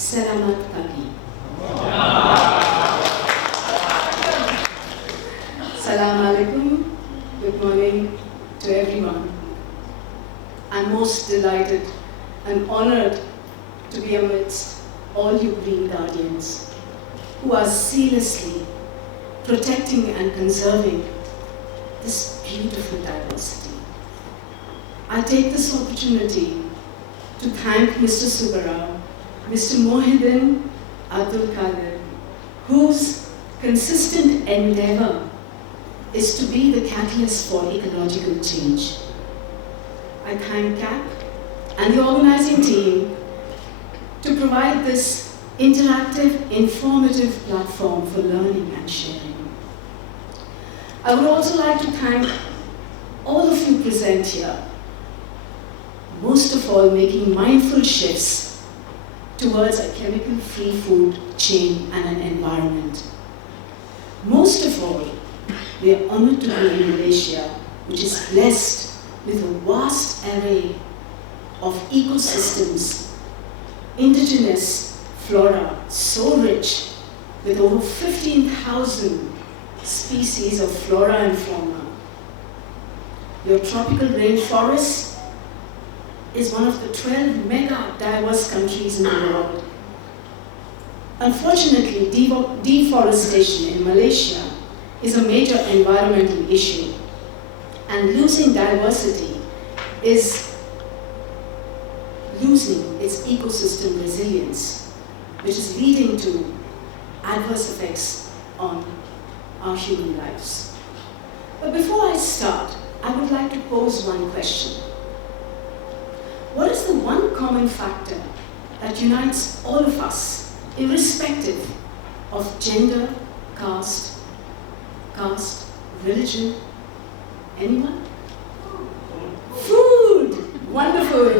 Selamat pagi. Assalamu alaikum. Good morning to everyone. I'm most delighted and honored to be amidst all you green guardians who are zealously protecting and conserving this beautiful diversity. I take this opportunity to thank Mr. Subbarao, Mr. Mohidin Abdul Qadir, whose consistent endeavor is to be the catalyst for ecological change. I thank CAP and the organizing team to provide this interactive, informative platform for learning and sharing. I would also like to thank all of you present here, most of all making mindful shifts towards a chemical-free food chain and an environment. Most of all, we are honored to be in Malaysia, which is blessed with a vast array of ecosystems, indigenous flora, so rich, with over 15,000 species of flora and fauna. Your tropical rainforest is one of the 12 mega diverse countries in the world. Unfortunately, deforestation in Malaysia is a major environmental issue, and losing diversity is losing its ecosystem resilience, which is leading to adverse effects on our human lives. But before I start, I would like to pose one question. What is the one common factor that unites all of us, irrespective of gender, caste, religion? Anyone? Food! Wonderful!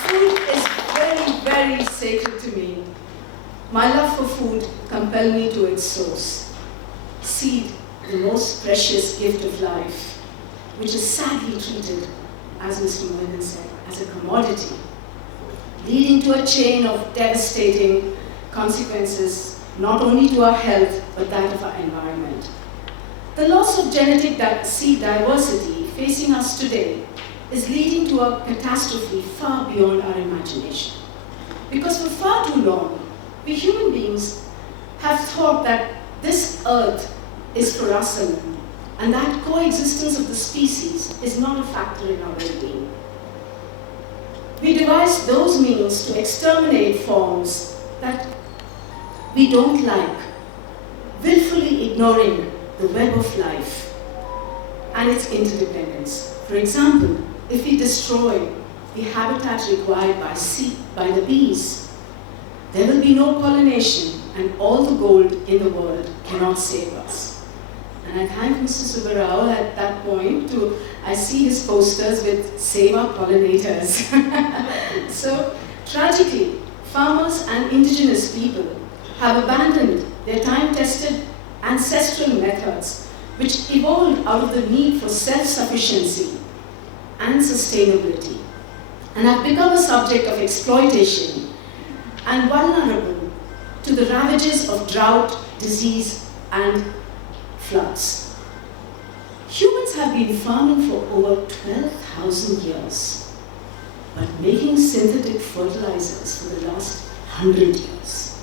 Food is very, very sacred to me. My love for food compelled me to its source. Seed, the most precious gift of life, which is sadly treated, as Mr. Mohidin said, as a commodity, leading to a chain of devastating consequences, not only to our health, but that of our environment. The loss of genetic seed diversity facing us today is leading to a catastrophe far beyond our imagination. Because for far too long, we human beings have thought that this earth is for us alone, and that coexistence of the species is not a factor in our well-being. We devise those means to exterminate forms that we don't like, willfully ignoring the web of life and its interdependence. For example, if we destroy the habitat required by the bees, there will be no pollination, and all the gold in the world cannot save us. And I thank Mr. Subbarao at that point. I see his posters with "Save Our Pollinators." So, tragically, farmers and indigenous people have abandoned their time-tested ancestral methods, which evolved out of the need for self-sufficiency and sustainability, and have become a subject of exploitation and vulnerable to the ravages of drought, disease, and floods. Humans have been farming for over 12,000 years, but making synthetic fertilizers for the last 100 years.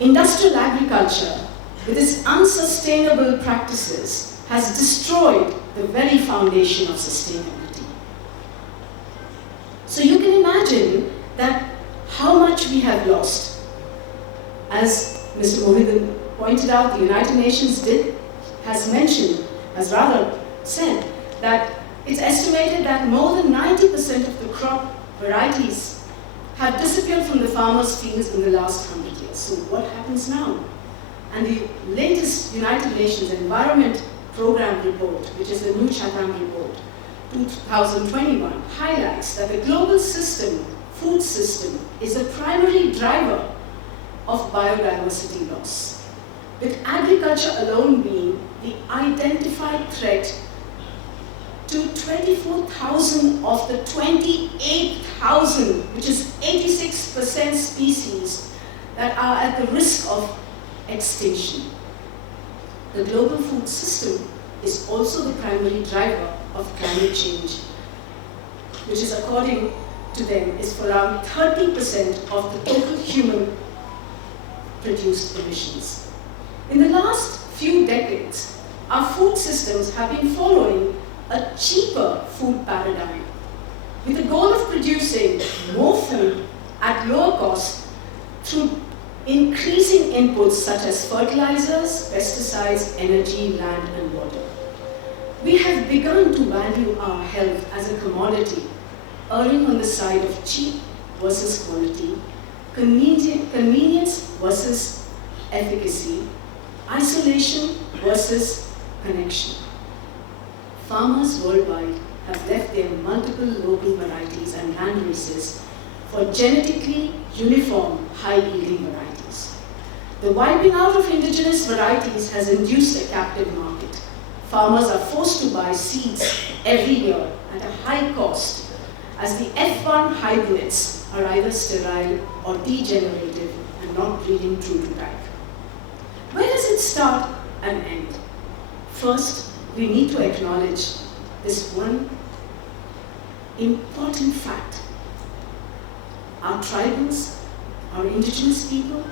Industrial agriculture, with its unsustainable practices, has destroyed the very foundation of sustainability. So you can imagine that how much we have lost. As Mr. Mohidin pointed out, the United Nations has rather said that it's estimated that more than 90% of the crop varieties have disappeared from the farmers' fields in the last 100 years. So what happens now? And the latest United Nations Environment Program report, which is the new Chatham report, 2021, highlights that the global food system, is a primary driver of biodiversity loss, with agriculture alone being the identified threat to 24,000 of the 28,000, which is 86% species that are at the risk of extinction. The global food system is also the primary driver of climate change, which is, according to them, is for around 30% of the total human produced emissions. In the last few decades, our food systems have been following a cheaper food paradigm with the goal of producing more food at lower cost through increasing inputs such as fertilizers, pesticides, energy, land, and water. We have begun to value our health as a commodity, erring on the side of cheap versus quality, convenience versus efficacy, isolation versus connection. Farmers worldwide have left their multiple local varieties and land races for genetically uniform, high-yielding varieties. The wiping out of indigenous varieties has induced a captive market. Farmers are forced to buy seeds every year at a high cost, as the F1 hybrids are either sterile or degenerative and not breeding true to type. Where does it start and end? First, we need to acknowledge this one important fact. Our tribals, our indigenous people,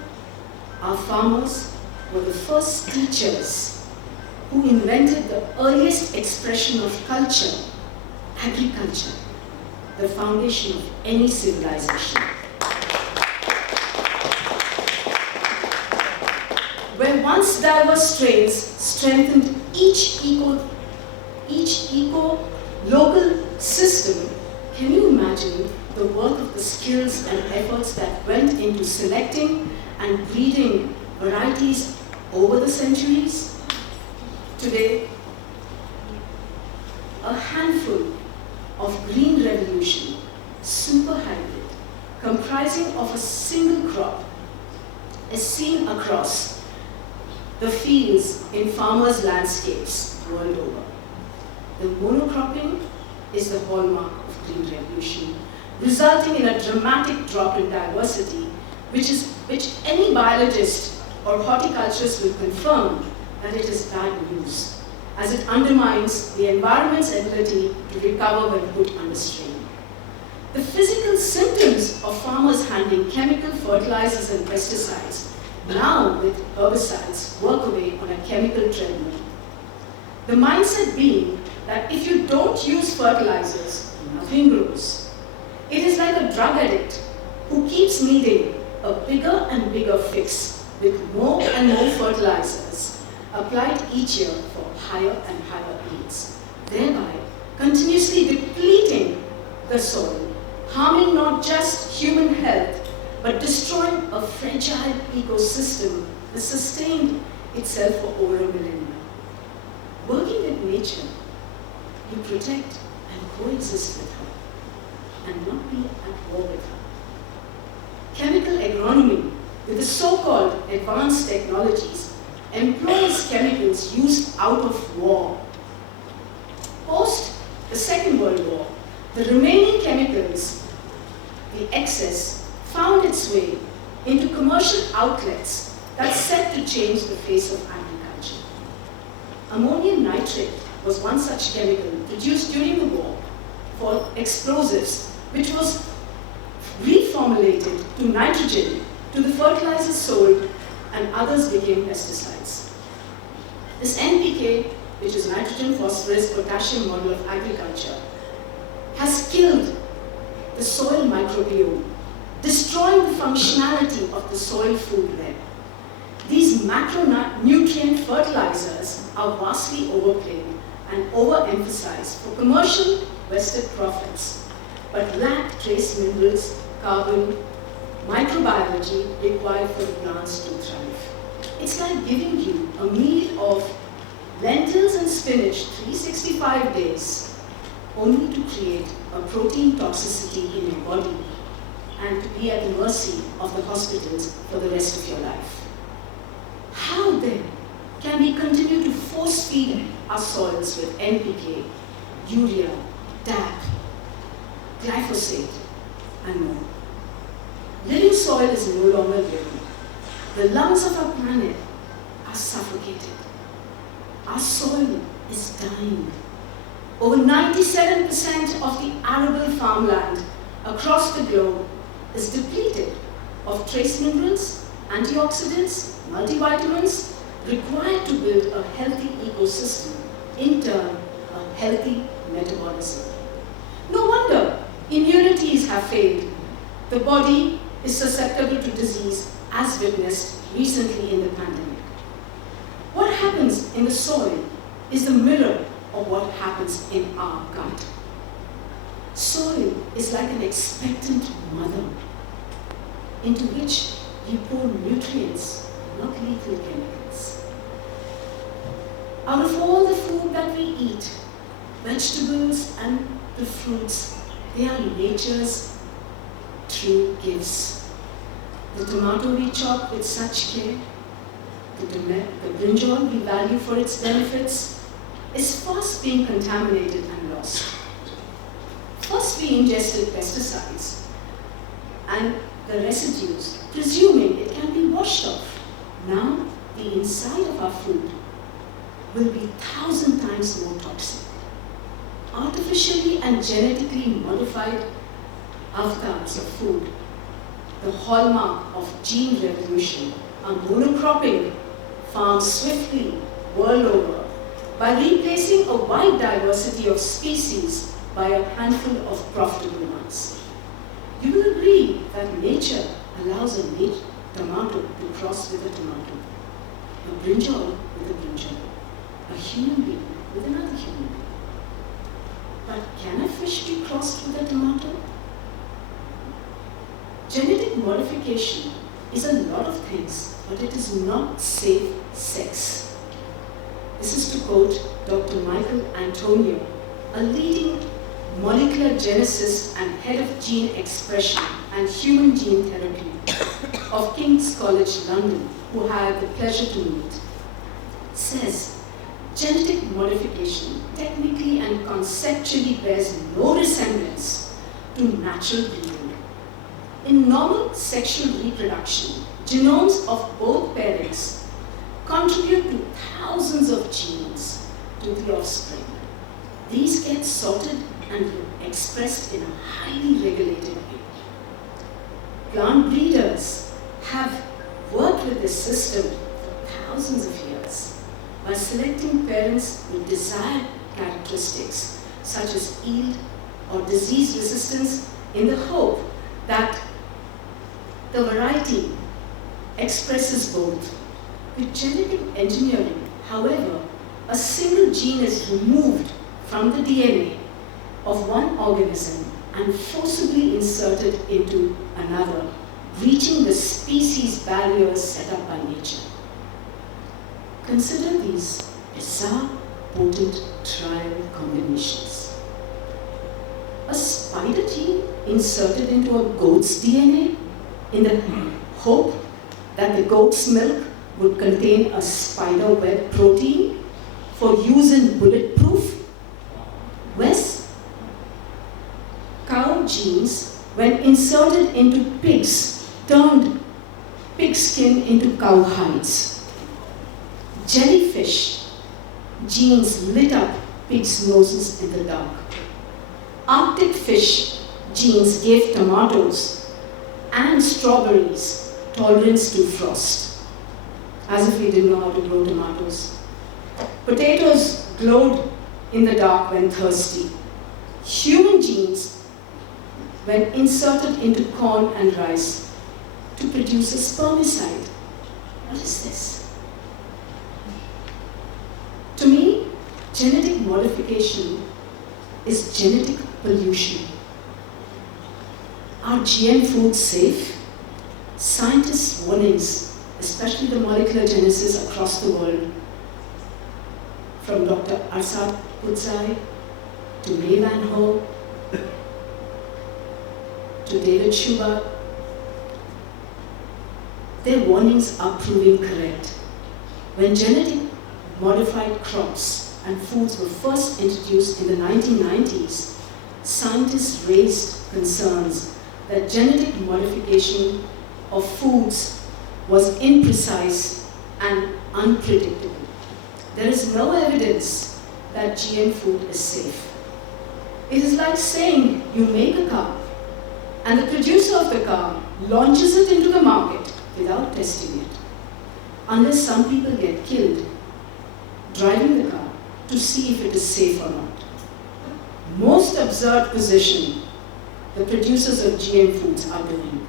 our farmers were the first teachers who invented the earliest expression of culture, agriculture, the foundation of any civilization. Where once diverse strains strengthened each eco-local system, can you imagine the work of the skills and efforts that went into selecting and breeding varieties over the centuries? Today, a handful of green revolution, super hybrid, comprising of a single crop, is seen across the fields in farmers' landscapes world over. The monocropping is the hallmark of green revolution, resulting in a dramatic drop in diversity, which any biologist or horticulturist will confirm that it is bad news, as it undermines the environment's ability to recover when put under strain. The physical symptoms of farmers handling chemical fertilizers and pesticides, now with herbicides, work away on a chemical treadmill. The mindset being that if you don't use fertilizers, nothing grows. It is like a drug addict who keeps needing a bigger and bigger fix with more and more fertilizers applied each year for higher and higher yields, thereby continuously depleting the soil, harming not just human health, but destroying a fragile ecosystem that sustained itself for over a millennia. Working with nature, you protect and coexist with her, and not be at war with her. Chemical agronomy, with the so-called advanced technologies, employs chemicals used out of war. Post the Second World War, the remaining chemicals, the excess, found its way into commercial outlets that set to change the face of agriculture. Ammonium nitrate was one such chemical produced during the war for explosives, which was reformulated to nitrogen to the fertilizers sold, and others became pesticides. This NPK, which is nitrogen, phosphorus, potassium model of agriculture, has killed the soil microbiome, destroying the functionality of the soil food web. These macronutrient fertilizers are vastly overplayed and overemphasized for commercial vested profits, but lack trace minerals, carbon, microbiology required for the plants to thrive. It's like giving you a meal of lentils and spinach 365 days, only to create a protein toxicity in your body and to be at the mercy of the hospitals for the rest of your life. How then can we continue to force feed our soils with NPK urea, DAP, glyphosate, and more. Living soil is no longer living. The lungs of our planet are suffocated. Our soil is dying. Over 97% of the arable farmland across the globe is depleted of trace minerals, antioxidants, multivitamins required to build a healthy ecosystem, in turn, a healthy metabolism. No wonder immunities have failed. The body is susceptible to disease, as witnessed recently in the pandemic. What happens in the soil is the mirror of what happens in our gut. Soil is like an expectant mother into which you pour nutrients, not lethal chemicals. Out of all the food that we eat, vegetables and the fruits, they are nature's true gifts. The tomato we chop with such care, the brinjal we value for its benefits, is fast being contaminated and lost. First we ingested pesticides and the residues, presuming it can be washed off. Now the inside of our food will be 1,000 times more toxic. Artificially and genetically modified avatars of food, the hallmark of gene revolution, are monocropping farms swiftly world over by replacing a wide diversity of species by a handful of profitable ones. You will agree that nature allows a tomato to cross with a tomato, a brinjal with a brinjal, a human being with another human being. But can a fish be crossed with a tomato? Genetic modification is a lot of things, but it is not safe sex. This is to quote Dr. Michael Antonio, a leading molecular geneticist and head of gene expression and human gene therapy of King's College London, who I had the pleasure to meet, says genetic modification technically and conceptually bears no resemblance to natural breeding. In normal sexual reproduction, genomes of both parents contribute to thousands of genes to the offspring. These get sorted and expressed in a highly regulated way. Plant breeders have worked with this system for thousands of years by selecting parents with desired characteristics such as yield or disease resistance in the hope that the variety expresses both. With genetic engineering, however, a single gene is removed from the DNA of one organism and forcibly inserted into another, breaching the species barriers set up by nature. Consider these bizarre, potent trial combinations. A spider gene inserted into a goat's DNA in the hope that the goat's milk would contain a spider web protein for use in bulletproof vests. Cow genes, when inserted into pigs, turned pig skin into cow hides. Jellyfish genes lit up pigs' noses in the dark. Arctic fish genes gave tomatoes and strawberries tolerance to frost, as if we didn't know how to grow tomatoes. Potatoes glowed in the dark when thirsty. Human genes, when inserted into corn and rice, to produce a spermicide. What is this? To me, genetic modification is genetic pollution. Are GM foods safe? Scientists' warnings, especially the molecular genesis across the world, from Dr. Arsad Putzai to Ray Van Ho to David Schubert, their warnings are proving correct. When genetic modified crops and foods were first introduced in the 1990s, scientists raised concerns that genetic modification of foods was imprecise and unpredictable. There is no evidence that GM food is safe. It is like saying you make a car and the producer of the car launches it into the market without testing it, unless some people get killed driving the car to see if it is safe or not. Most absurd position the producers of GM foods are doing.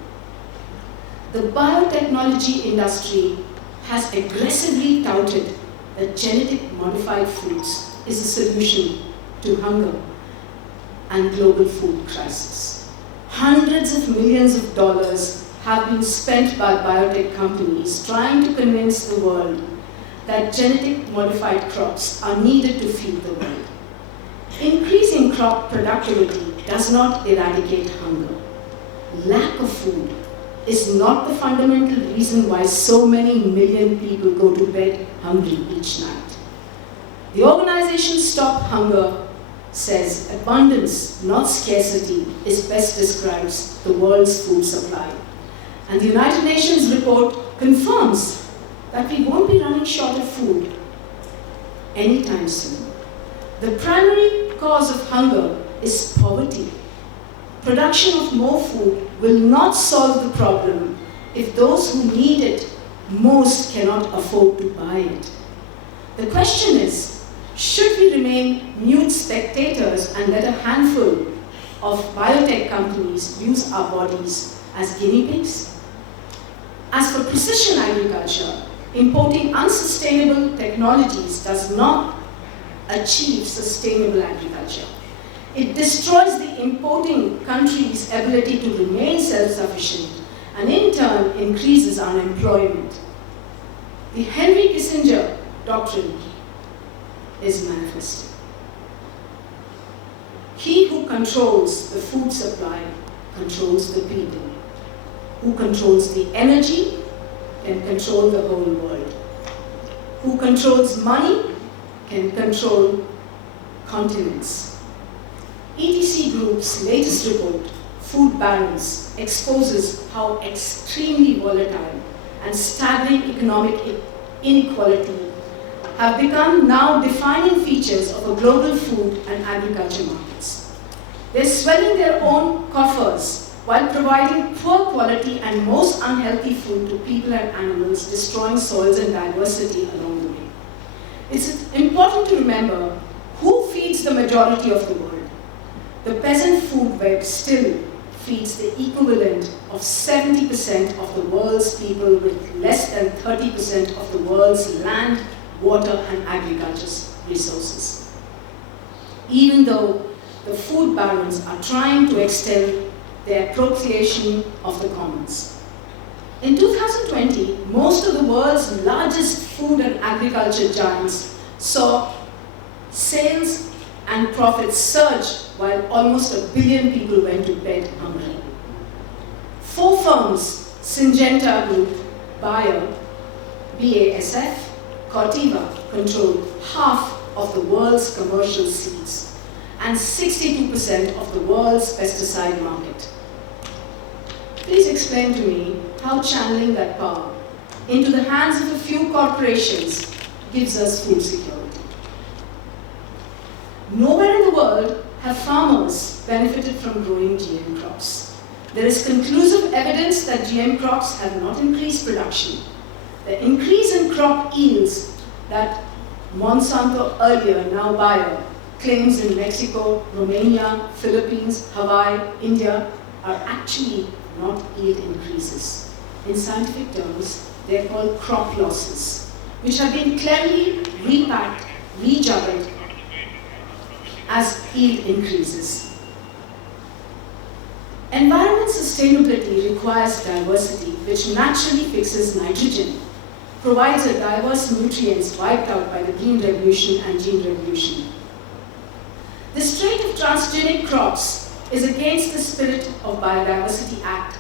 The biotechnology industry has aggressively touted that genetic modified foods is a solution to hunger and global food crisis. Hundreds of millions of dollars have been spent by biotech companies trying to convince the world that genetic modified crops are needed to feed the world. Increasing crop productivity does not eradicate hunger. Lack of food is not the fundamental reason why so many million people go to bed hungry each night. The organization Stop Hunger says abundance, not scarcity, is best describes the world's food supply. And the United Nations report confirms that we won't be running short of food anytime soon. The primary cause of hunger is poverty. Production of more food will not solve the problem if those who need it most cannot afford to buy it. The question is, should we remain mute spectators and let a handful of biotech companies use our bodies as guinea pigs? As for precision agriculture, importing unsustainable technologies does not achieve sustainable agriculture. It destroys the importing country's ability to remain self-sufficient and in turn increases unemployment. The Henry Kissinger doctrine is manifested. He who controls the food supply controls the people. Who controls the energy can control the whole world. Who controls money can control continents. ETC Group's latest report, Food Barons, exposes how extremely volatile and staggering economic inequality have become now defining features of a global food and agriculture markets. They're swelling their own coffers while providing poor quality and most unhealthy food to people and animals, destroying soils and diversity along the way. It's important to remember who feeds the majority of the world. The peasant food web still feeds the equivalent of 70% of the world's people with less than 30% of the world's land, water, and agricultural resources. Even though the food barons are trying to extend their appropriation of the commons. In 2020, most of the world's largest food and agriculture giants saw sales and profits surge while almost 1 billion people went to bed hungry. 4 firms, Syngenta Group, Bayer, BASF, Corteva, control half of the world's commercial seeds and 62% of the world's pesticide market. Please explain to me how channeling that power into the hands of a few corporations gives us food security. Nowhere in the world have farmers benefited from growing GM crops. There is conclusive evidence that GM crops have not increased production. The increase in crop yields that Monsanto earlier, now Bayer, claims in Mexico, Romania, Philippines, Hawaii, India are actually not yield increases. In scientific terms, they are called crop losses, which have been cleverly repacked, rejuggled as yield increases. Environment sustainability requires diversity, which naturally fixes nitrogen, provides a diverse nutrients wiped out by the Green Revolution and Gene Revolution. This trait of transgenic crops is against the spirit of Biodiversity Act.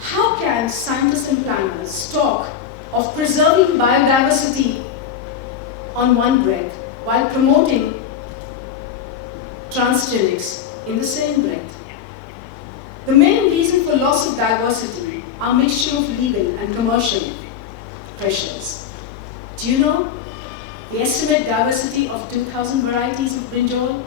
How can scientists and planners talk of preserving biodiversity on one breath while promoting transgenics in the same breath. The main reason for loss of diversity are mixture of legal and commercial pressures. Do you know the estimate diversity of 2,000 varieties of brinjal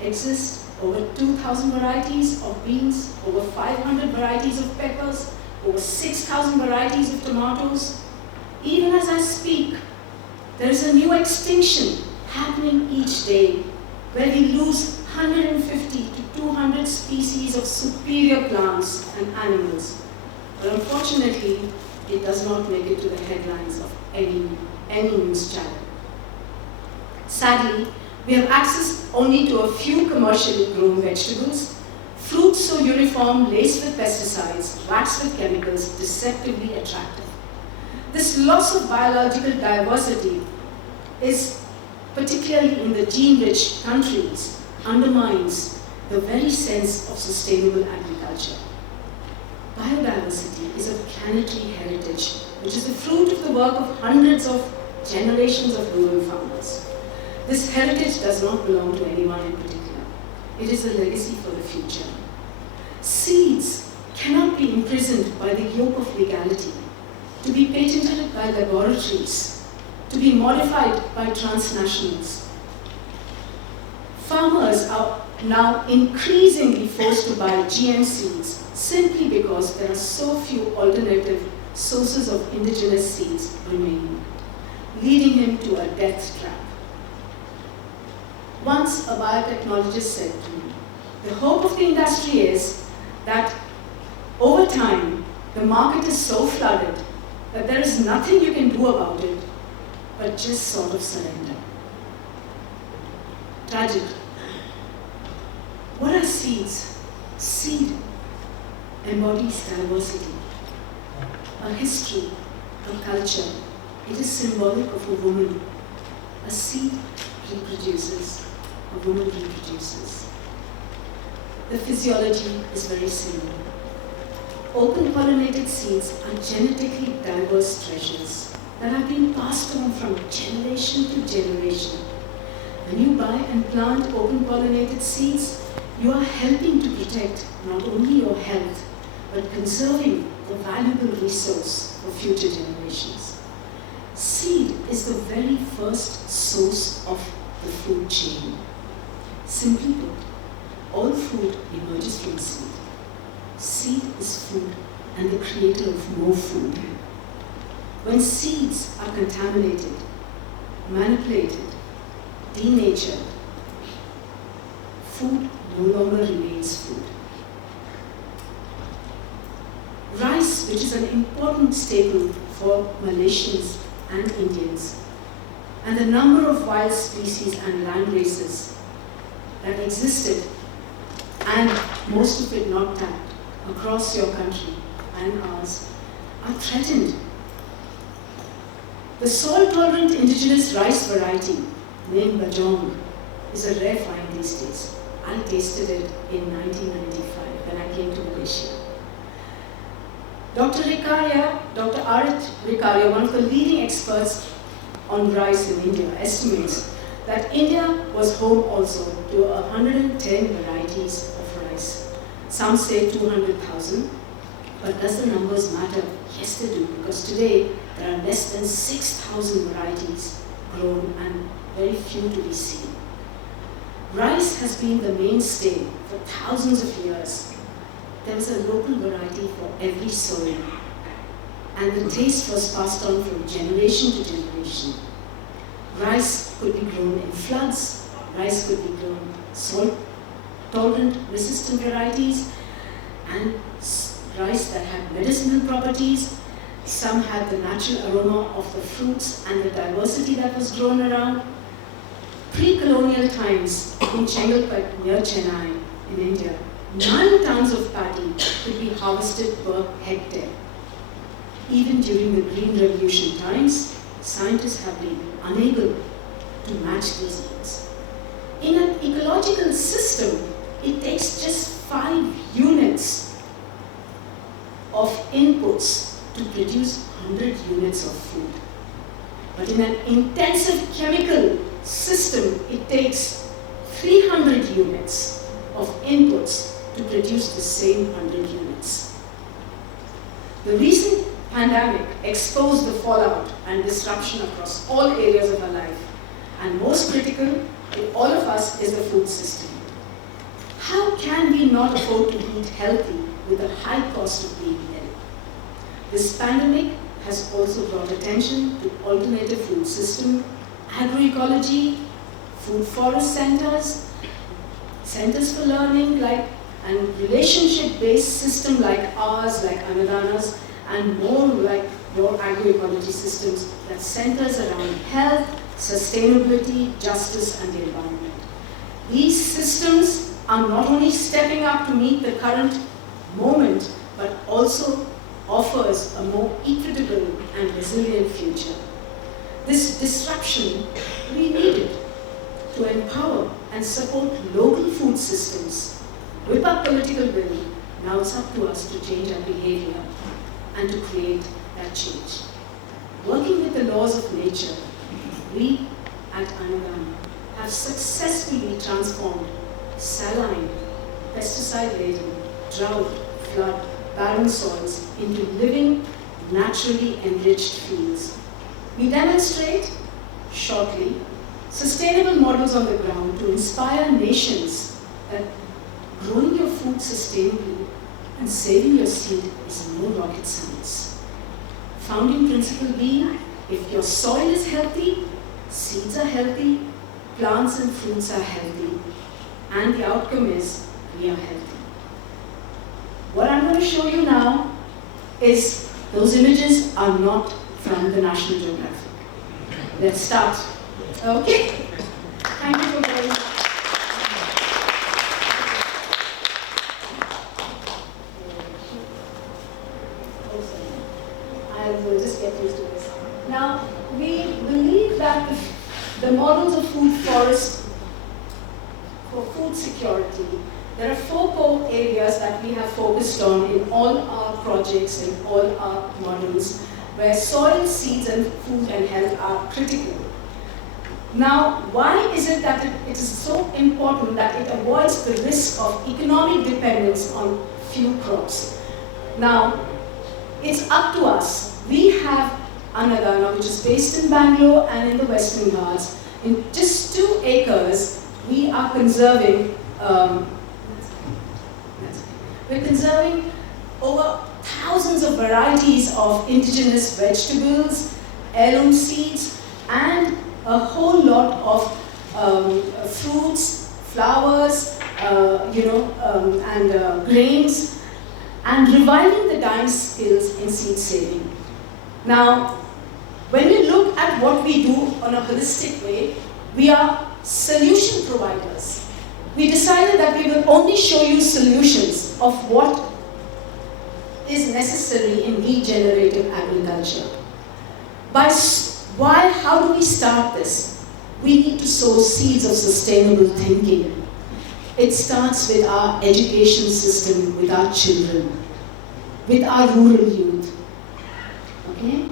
exists? Over 2,000 varieties of beans, over 500 varieties of peppers, over 6,000 varieties of tomatoes. Even as I speak, there is a new extinction happening each day where we lose 150 to 200 species of superior plants and animals. But unfortunately, it does not make it to the headlines of any news channel. Sadly, we have access only to a few commercially grown vegetables, fruits so uniform, laced with pesticides, waxed with chemicals, deceptively attractive. This loss of biological diversity is, particularly in the gene-rich countries, undermines the very sense of sustainable agriculture. Biodiversity is a planetary heritage, which is the fruit of the work of hundreds of generations of rural farmers. This heritage does not belong to anyone in particular. It is a legacy for the future. Seeds cannot be imprisoned by the yoke of legality, to be patented by laboratories, to be modified by transnationals. Farmers are now increasingly forced to buy GM seeds simply because there are so few alternative sources of indigenous seeds remaining, leading him to a death trap. Once a biotechnologist said to me, the hope of the industry is that over time, the market is so flooded that there is nothing you can do about it, but just sort of surrender. Tragic. What are seeds? Seed embodies diversity, a history, a culture. It is symbolic of a woman. A seed reproduces, a woman reproduces. The physiology is very similar. Open pollinated seeds are genetically diverse treasures that have been passed on from generation to generation. When you buy and plant open pollinated seeds, you are helping to protect not only your health, but conserving the valuable resource for future generations. Seed is the very first source of the food chain. Simply put, all food emerges from seed. Seed is food and the creator of more food. When seeds are contaminated, manipulated, denatured, food no longer remains food. Rice, which is an important staple for Malaysians and Indians, and the number of wild species and land races that existed, and most of it not tapped, across your country and ours, are threatened. The salt-tolerant indigenous rice variety, named Bajong, is a rare find these days. I tasted it in 1995 when I came to Malaysia. Dr. Arit Rikaria, one of the leading experts on rice in India, estimates that India was home also to 110 varieties of rice. Some say 200,000, but does the numbers matter? Yes, they do, because today there are less than 6,000 varieties grown and very few to be seen. Rice has been the mainstay for thousands of years. There was a local variety for every soil, and the taste was passed on from generation to generation. Rice could be grown in floods, rice could be grown salt-tolerant, resistant varieties, and rice that had medicinal properties. Some had the natural aroma of the fruits and the diversity that was grown around. Pre-colonial times in Chengalpet near Chennai in India, 9 tons of paddy could be harvested per hectare. Even during the Green Revolution times, scientists have been unable to match these yields. In an ecological system, it takes just 5 units of inputs to produce 100 units of food. But in an intensive chemical system, it takes 300 units of inputs to produce the same 100 units. The recent pandemic exposed the fallout and disruption across all areas of our life, and most critical to all of us is the food system. How can we not afford to eat healthy with the high cost of being ill? This pandemic has also brought attention to alternative food system, agroecology, food forest centers, centers for learning and relationship-based system like ours, like Annadana's, and more like your agroecology systems that centers around health, sustainability, justice, and the environment. These systems are not only stepping up to meet the current moment, but also offers a more equitable and resilient future. This disruption, we need it to empower and support local food systems. With our political will, now it's up to us to change our behavior and to create that change. Working with the laws of nature, we at Annadana have successfully transformed saline, pesticide-laden, drought, flood, barren soils into living, naturally enriched fields. We demonstrate, shortly, sustainable models on the ground to inspire nations that growing your food sustainably and saving your seed is no rocket science. Founding principle being, if your soil is healthy, seeds are healthy, plants and fruits are healthy, and the outcome is we are healthy. What I'm going to show you now is those images are not from the National Geographic. Let's start. Okay? Thank you for very much. I will just get used to this. Now, we believe that the models of food forest for food security, there are 4 core areas that we have focused on in all our projects, in all our models, where soil, seeds, and food and health are critical. Now, why is it that it is so important that it avoids the risk of economic dependence on few crops? Now, it's up to us. We have Annadana, which is based in Bangalore and in the Western Ghats. In just 2 acres, we are conserving, we're conserving over thousands of varieties of indigenous vegetables, heirloom seeds, and a whole lot of fruits, flowers, and grains, and reviving the dying skills in seed saving. Now, when we look at what we do on a holistic way, we are solution providers. We decided that we will only show you solutions of what is necessary in regenerative agriculture. How do we start this? We need to sow seeds of sustainable thinking. It starts with our education system, with our children, with our rural youth. Okay?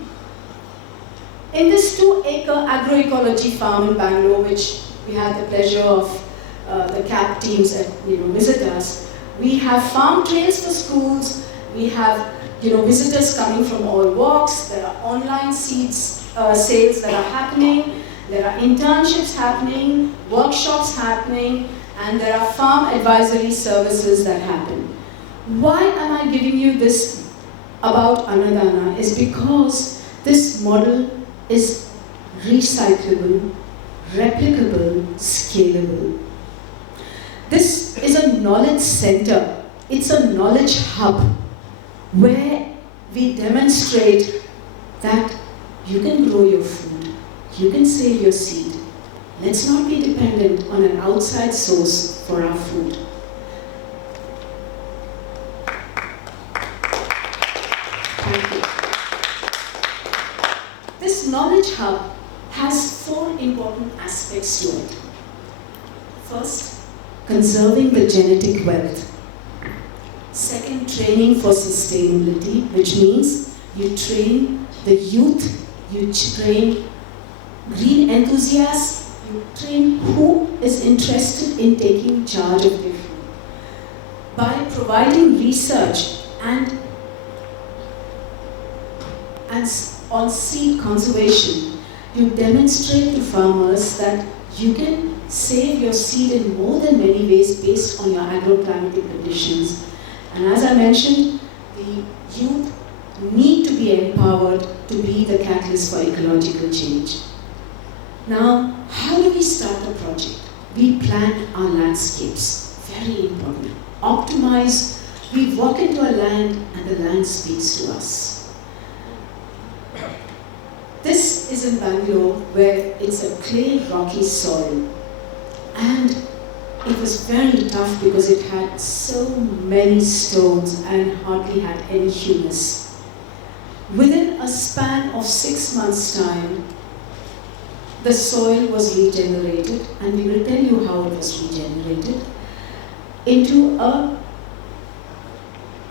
In this 2-acre agroecology farm in Bangalore, which we had the pleasure of the CAP teams that visit us, we have farm trails for schools. We have visitors coming from all walks. There are online seeds sales that are happening. There are internships happening, workshops happening, and there are farm advisory services that happen. Why am I giving you this about Annadana? Is because this model is recyclable, replicable, scalable. This is a knowledge center. It's a knowledge hub where we demonstrate that you can grow your food, you can save your seed. Let's not be dependent on an outside source for our food. Thank you. This knowledge hub has 4 important aspects to it. First, conserving the genetic wealth. Second, training for sustainability, which means you train the youth, you train green enthusiasts, you train who is interested in taking charge of their food. By providing research and on seed conservation, you demonstrate to farmers that you can save your seed in more than many ways based on your agroclimatic conditions. And as I mentioned, the youth need to be empowered to be the catalyst for ecological change. Now, how do we start a project? We plan our landscapes, very important. Optimize, we walk into a land and the land speaks to us. This is in Bangalore, where it's a clay, rocky soil. And it was very tough because it had so many stones and hardly had any humus. Within a span of 6 months' time, the soil was regenerated, and we will tell you how it was regenerated, into a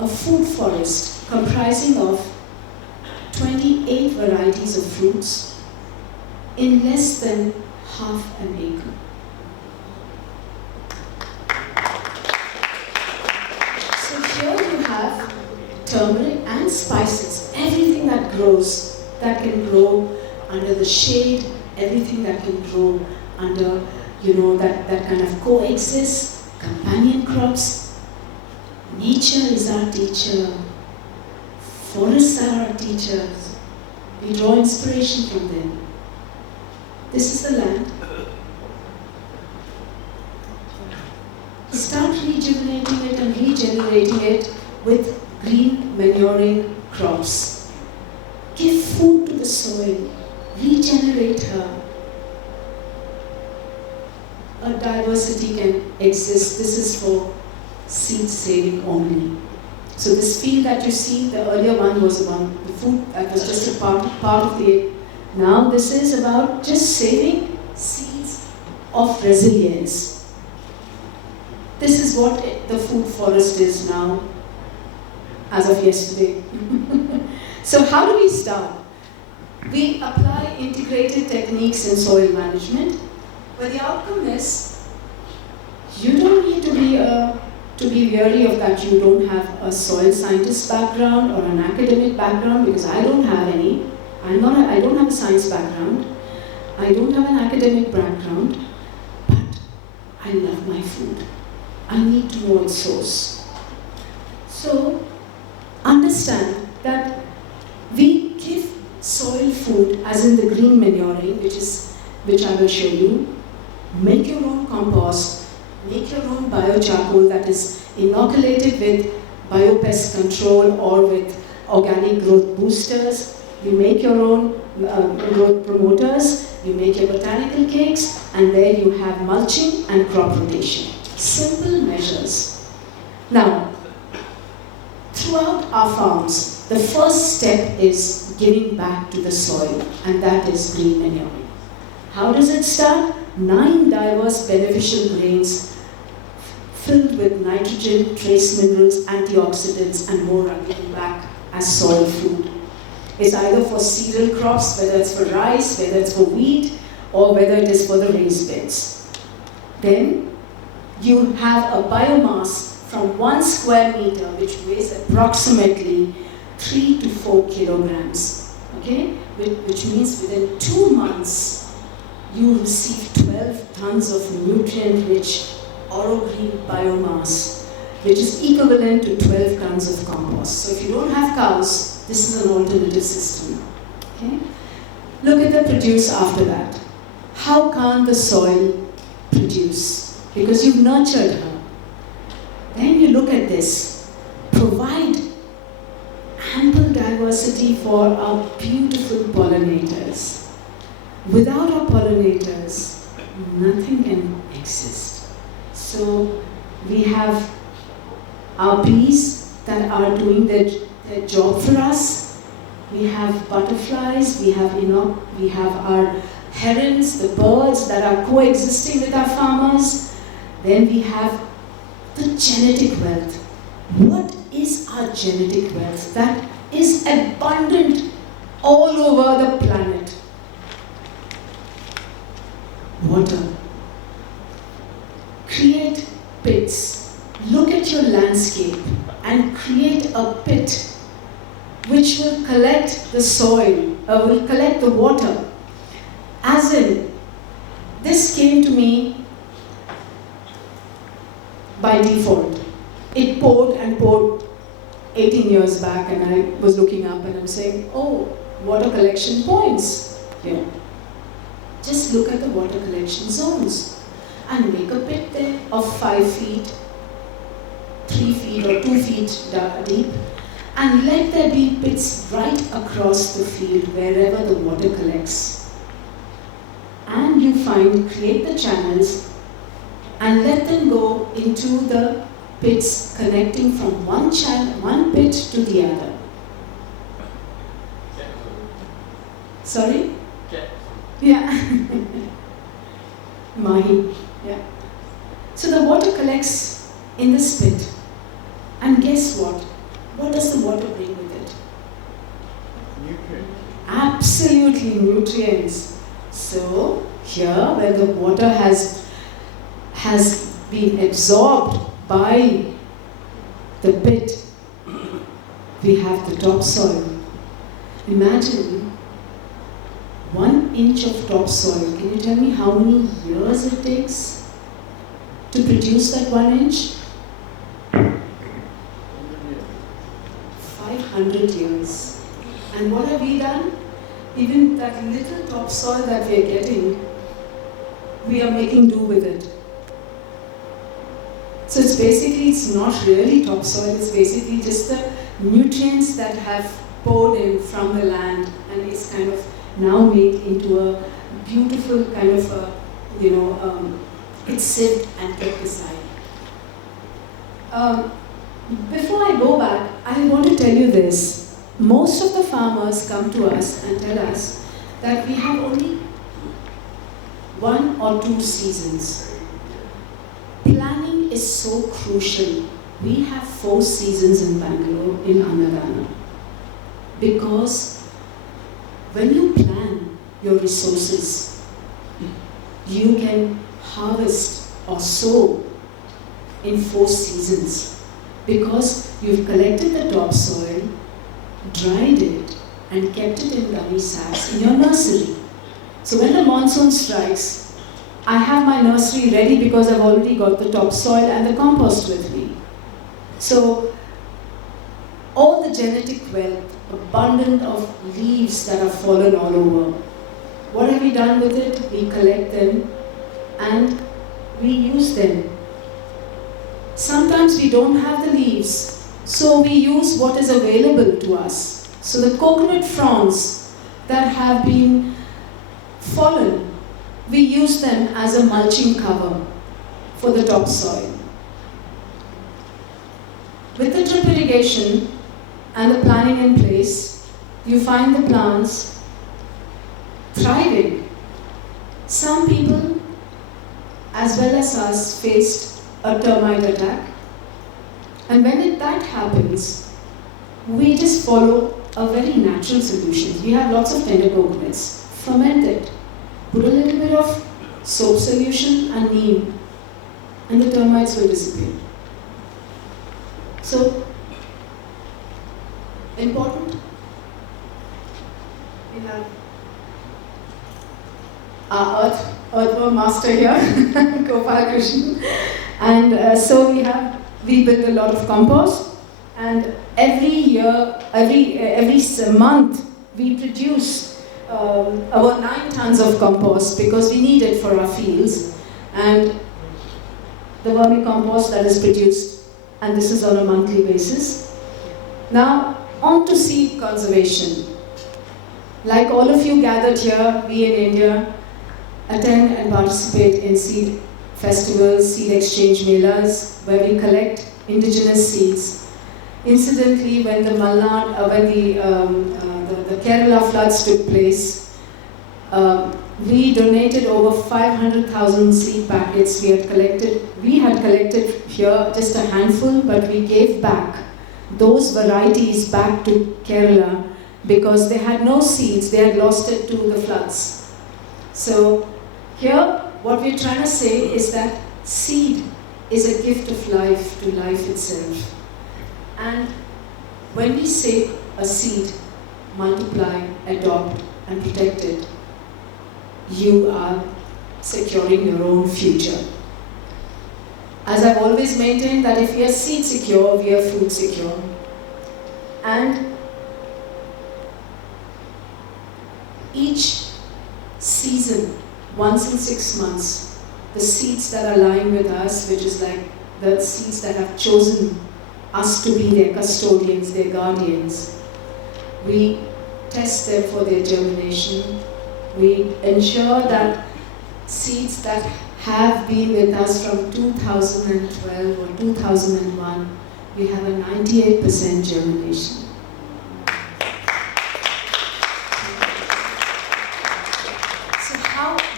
food forest comprising of 28 varieties of fruits in less than half an acre. So here you have turmeric and spices, everything that grows, that can grow under the shade, everything that can grow under, that kind of coexists, companion crops. Nature is our teacher. Forests are our teachers. We draw inspiration from them. This is the land. Start rejuvenating it and regenerating it with green manuring crops. Give food to the soil. Regenerate her. A diversity can exist. This is for seed saving only. So this field that you see, the earlier one was the food that was just a part of the. Now this is about just saving seeds of resilience. This is what the food forest is now, as of yesterday. So how do we start? We apply integrated techniques in soil management, where the outcome is you don't need to be wary of that you don't have a soil scientist background or an academic background, because I don't have any. I don't have a science background. I don't have an academic background, but I love my food. I need to know its source. So understand that we give soil food, as in the green manuring, which I will show you. Make your own compost, make your own biocharcoal that is inoculated with biopest control or with organic growth boosters. You make your own growth promoters, you make your botanical cakes, and there you have mulching and crop rotation. Simple measures. Now, throughout our farms, the first step is giving back to the soil, and that is green manuring. How does it start? 9 diverse beneficial grains filled with nitrogen, trace minerals, antioxidants, and more are given back as soil food. It's either for cereal crops, whether it's for rice, whether it's for wheat, or whether it is for the raised beds. Then you have a biomass from 1 square meter, which weighs approximately 3 to 4 kilograms, okay? Which means within 2 months, you receive 12 tons of nutrient-rich orogreen biomass, which is equivalent to 12 tons of compost. So if you don't have cows, this is an alternative system, okay? Look at the produce after that. How can't the soil produce? Because you've nurtured her. Then you look at this. Provide ample diversity for our beautiful pollinators. Without our pollinators, nothing can exist. So we have our bees that are doing their job for us. We have butterflies, we have our herons, the birds that are coexisting with our farmers. Then we have the genetic wealth. What is our genetic wealth that is abundant all over the planet? water. Create pits. Look at your landscape and create a pit which will collect the soil, will collect the water. As in, this came to me by default. It poured and poured 18 years back, and I was looking up and I'm saying, oh, water collection points here. Just look at the water collection zones and make a pit there of 5 feet, 3 feet or 2 feet deep, and let there be pits right across the field wherever the water collects. And you create the channels and let them go into the pits connecting from one pit to the other. Sorry? Yeah. Mahi. Yeah. So the water collects in this pit. And guess what? What does the water bring with it? Nutrients. Absolutely nutrients. So here, where the water has been absorbed by the pit, we have the topsoil. Imagine 1 inch of topsoil. Can you tell me how many years it takes to produce that 1 inch? 500 years. And what have we done? Even that little topsoil that we are getting, we are making do with it. So it's not really topsoil, it's basically just the nutrients that have poured in from the land and it's kind of now made into a beautiful kind of a, it's sieved and kept aside. Before I go back, I want to tell you this. Most of the farmers come to us and tell us that we have only 1 or 2 seasons. Planning is so crucial. We have 4 seasons in Bangalore, in Annadana. Because when you plan your resources, you can harvest or sow in 4 seasons. Because you've collected the topsoil, dried it, and kept it in gummy sacks in your nursery. So when the monsoon strikes, I have my nursery ready because I've already got the topsoil and the compost with me. So all the genetic wealth, abundant of leaves that have fallen all over, what have we done with it? We collect them and we use them. Sometimes we don't have the leaves, so we use what is available to us. So the coconut fronds that have been fallen, we use them as a mulching cover for the topsoil. With the drip irrigation and the planning in place, you find the plants thriving. Some people, as well as us, faced a termite attack. And when that happens, we just follow a very natural solution. We have lots of tender coconuts. Ferment it. Put a little bit of soap solution and neem, and the termites will disappear. So, important. We have our earthworm master here, Gopal Krishnan. And so we build a lot of compost, and every month we produce about 9 tons of compost because we need it for our fields, and the vermicompost that is produced, and this is on a monthly basis. Now, on to seed conservation. Like all of you gathered here, we in India attend and participate in seed festivals, seed exchange melas, where we collect indigenous seeds. Incidentally, when the Kerala floods took place, we donated over 500,000 seed packets. We had collected here just a handful, but we gave back those varieties back to Kerala because they had no seeds. They had lost it to the floods. So here what we're trying to say is that seed is a gift of life to life itself. And when we say a seed, multiply, adopt, and protect it, you are securing your own future. As I've always maintained that if we are seed secure, we are food secure. And each season, once in 6 months, the seeds that are lying with us, which is like the seeds that have chosen us to be their custodians, their guardians, we test them for their germination. We ensure that seeds that have been with us from 2012 or 2001, we have a 98% germination.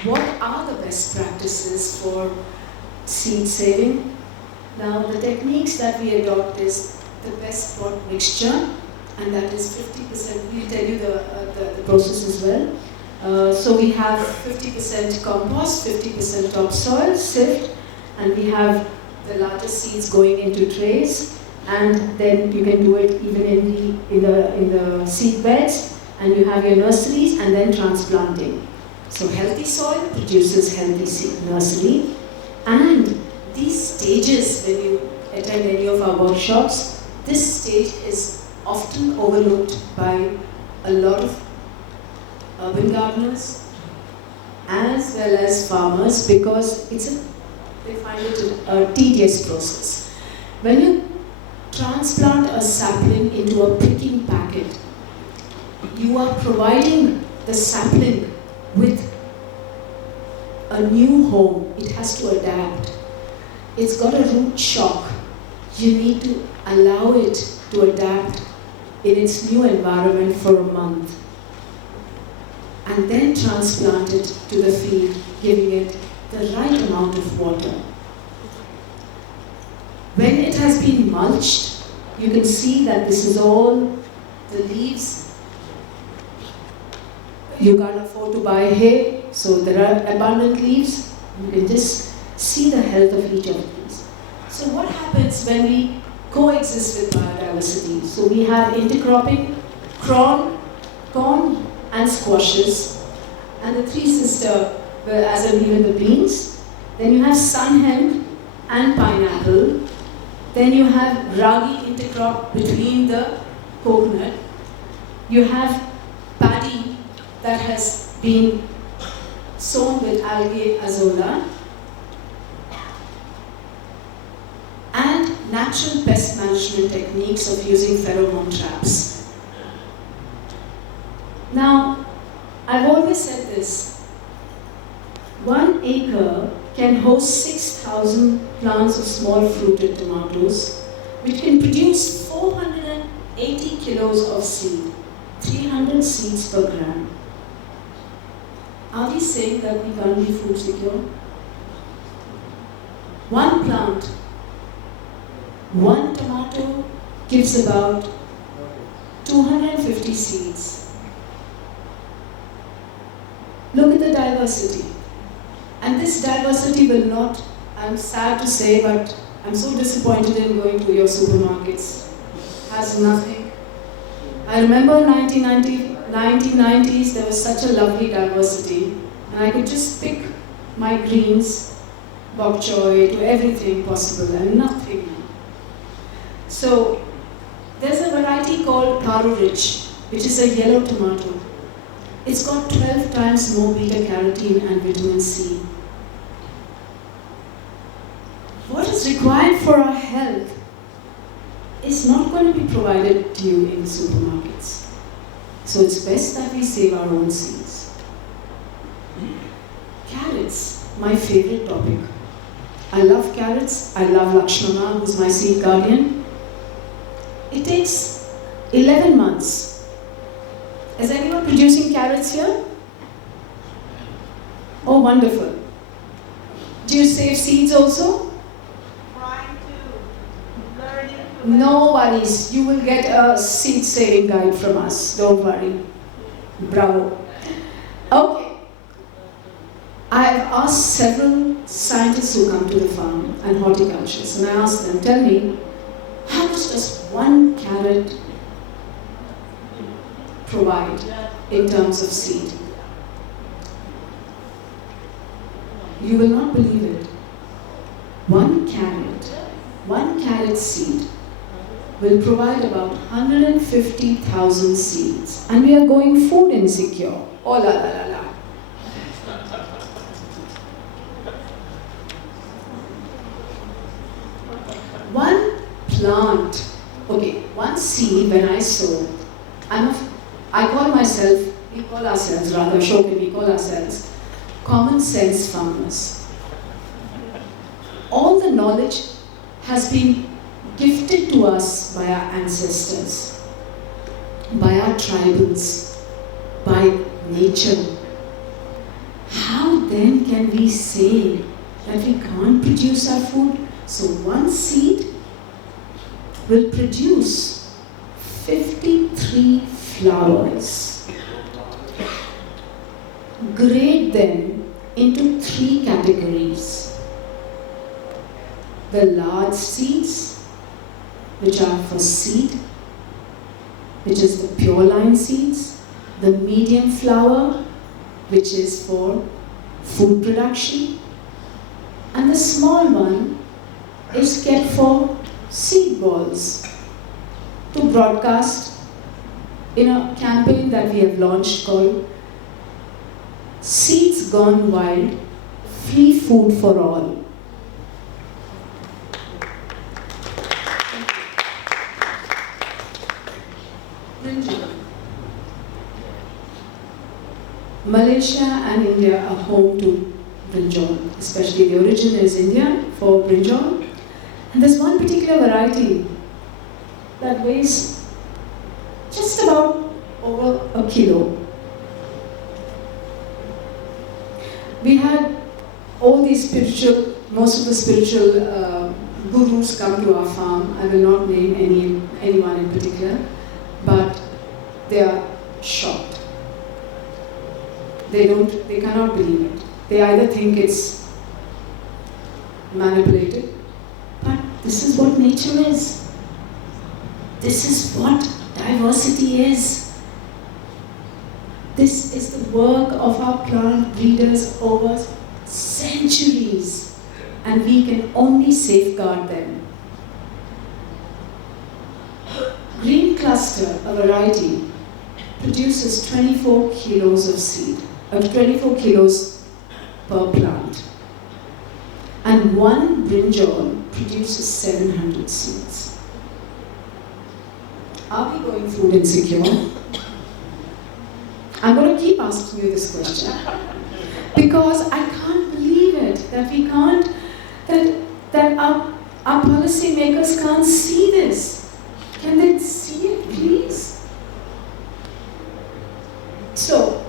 What are the best practices for seed saving? Now, the techniques that we adopt is the best pot mixture, and that is 50%. We'll tell you the process as well. So we have 50% compost, 50% topsoil, sift, and we have the larger seeds going into trays, and then you can do it even in the seed beds, and you have your nurseries, and then transplanting. So healthy soil produces healthy seed nursery, and these stages, when you attend any of our workshops, this stage is often overlooked by a lot of urban gardeners as well as farmers because they find it a tedious process. When you transplant a sapling into a picking packet, you are providing the sapling with a new home. It has to adapt. It's got a root shock. You need to allow it to adapt in its new environment for a month and then transplant it to the field, giving it the right amount of water. When it has been mulched, you can see that this is all the leaves. You can't afford to buy hay, so there are abundant leaves. You can just see the health of each of these. So what happens when we coexist with biodiversity? So we have intercropping, corn and squashes, and the three sister, as in even the beans. Then you have sun hemp and pineapple. Then you have ragi intercrop between the coconut. You have paddy that has been sown with algae azolla, and natural pest management techniques of using pheromone traps. Now, I've always said this, 1 acre can host 6,000 plants of small fruited tomatoes, which can produce 480 kilos of seed, 300 seeds per gram. Are we saying that we can't be food secure? One plant, one tomato gives about 250 seeds. Look at the diversity. And this diversity will not, I'm sad to say, but I'm so disappointed in going to your supermarkets. Has nothing. I remember 1990s, there was such a lovely diversity, and I could just pick my greens, bok choy, to everything possible, and nothing. So there's a variety called Taro Rich, which is a yellow tomato. It's got 12 times more beta-carotene and vitamin C. What is required for our health is not going to be provided to you in the supermarkets. So it's best that we save our own seeds. Carrots, my favorite topic. I love carrots. I love Lakshmana, who's my seed guardian. It takes 11 months. Is anyone producing carrots here? Oh, wonderful. Do you save seeds also? Trying to, learning to. No worries. You will get a seed saving guide from us. Don't worry. Bravo. Okay. I've asked several scientists who come to the farm and horticulturists, and I asked them, tell me, how much does 1 carrot provide in terms of seed? You will not believe it. 1 carrot seed will provide about 150,000 seeds. And we are going food insecure. Oh la la la la. One plant, okay, one seed when I sow, I call myself, we call ourselves rather, Shokin, we call ourselves common sense farmers. All the knowledge has been gifted to us by our ancestors, by our tribals, by nature. How then can we say that we can't produce our food? So one seed will produce 53 flowers. Grade them into 3 categories. The large seeds, which are for seed, which is the pure line seeds. The medium flower, which is for food production. And the small one is kept for seed balls to broadcast in a campaign that we have launched called Seeds Gone Wild, Free Food for All. Malaysia and India are home to brinjal, especially the origin is India for brinjal. And there's one particular variety that weighs just about over a kilo. We had all these most of the spiritual gurus come to our farm. I will not name anyone in particular, but they are shocked. They cannot believe it. They either think it's manipulated, but this is what nature is. This is what diversity is. This is the work of our plant breeders over centuries, and we can only safeguard them. Green cluster, a variety, produces 24 kilos of seed, 24 kilos per plant. And one brinjal produces 700 seeds. Are we going food insecure? I'm going to keep asking you this question. Because I can't believe it that we can't, that our policy makers can't see this. Can they see it, please? So,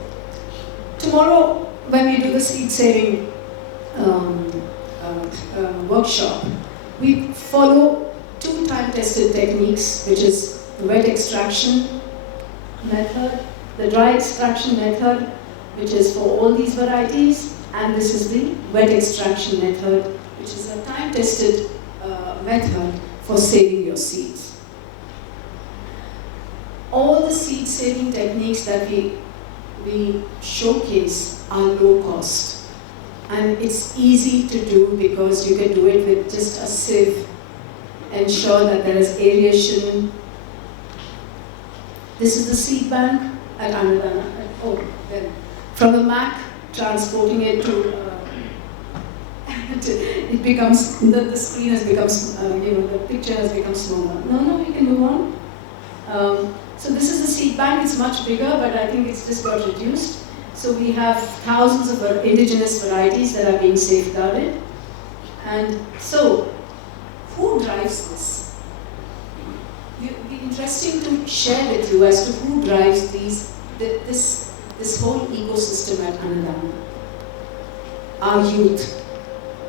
tomorrow when we do the seed saving workshop, we follow 2 time-tested techniques, which is the wet extraction method, the dry extraction method, which is for all these varieties, and this is the wet extraction method, which is a time-tested method for saving your seeds. All the seed saving techniques that we showcase are low cost. And it's easy to do because you can do it with just a sieve. Ensure that there is aeration. This is the seed bank at Annadana. Then from the MAC, transporting it to, it becomes, the screen has become, the picture has become smaller. No, you can move on. So this is the seed bank. It's much bigger, but I think it's just got reduced. So we have thousands of indigenous varieties that are being safeguarded. And so, who drives this? It would be interesting to share with you as to who drives this whole ecosystem at Annadana. Our youth,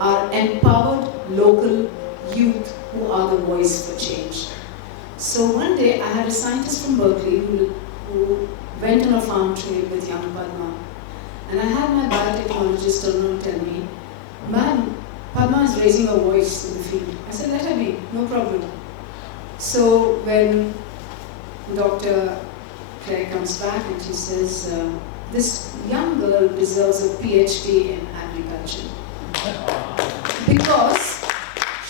our empowered local youth who are the voice for change. So one day I had a scientist from Berkeley who went on a farm trip with young Padma. And I had my biotechnologist tell me, ma'am, Padma is raising her voice in the field. I said, let her be, no problem. So when Dr. Claire comes back and she says, this young girl deserves a PhD in agriculture. Because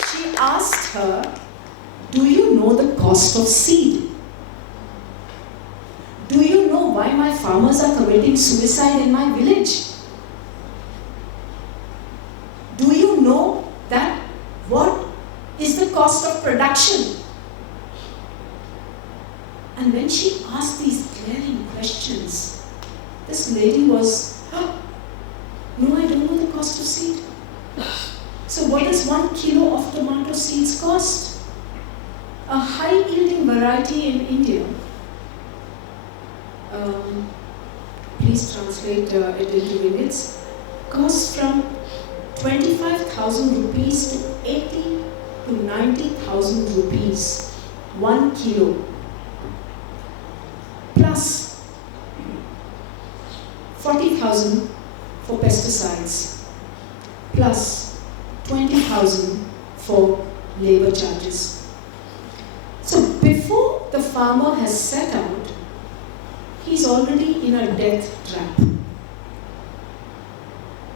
she asked her, do you know the cost of seed? Do you know why my farmers are committing suicide in my village? Do you know that what is the cost of production? And when she asked these glaring questions, this lady was, no, I don't know the cost of seed. So what does 1 kilo of tomato seeds cost? A high-yielding variety in India, please translate it into ringgits, costs from 25,000 rupees to 80 to 90,000 rupees, 1 kilo. Plus 40,000 for pesticides, plus 20,000 for labor charges. So before the farmer has set out, he's already in a death trap.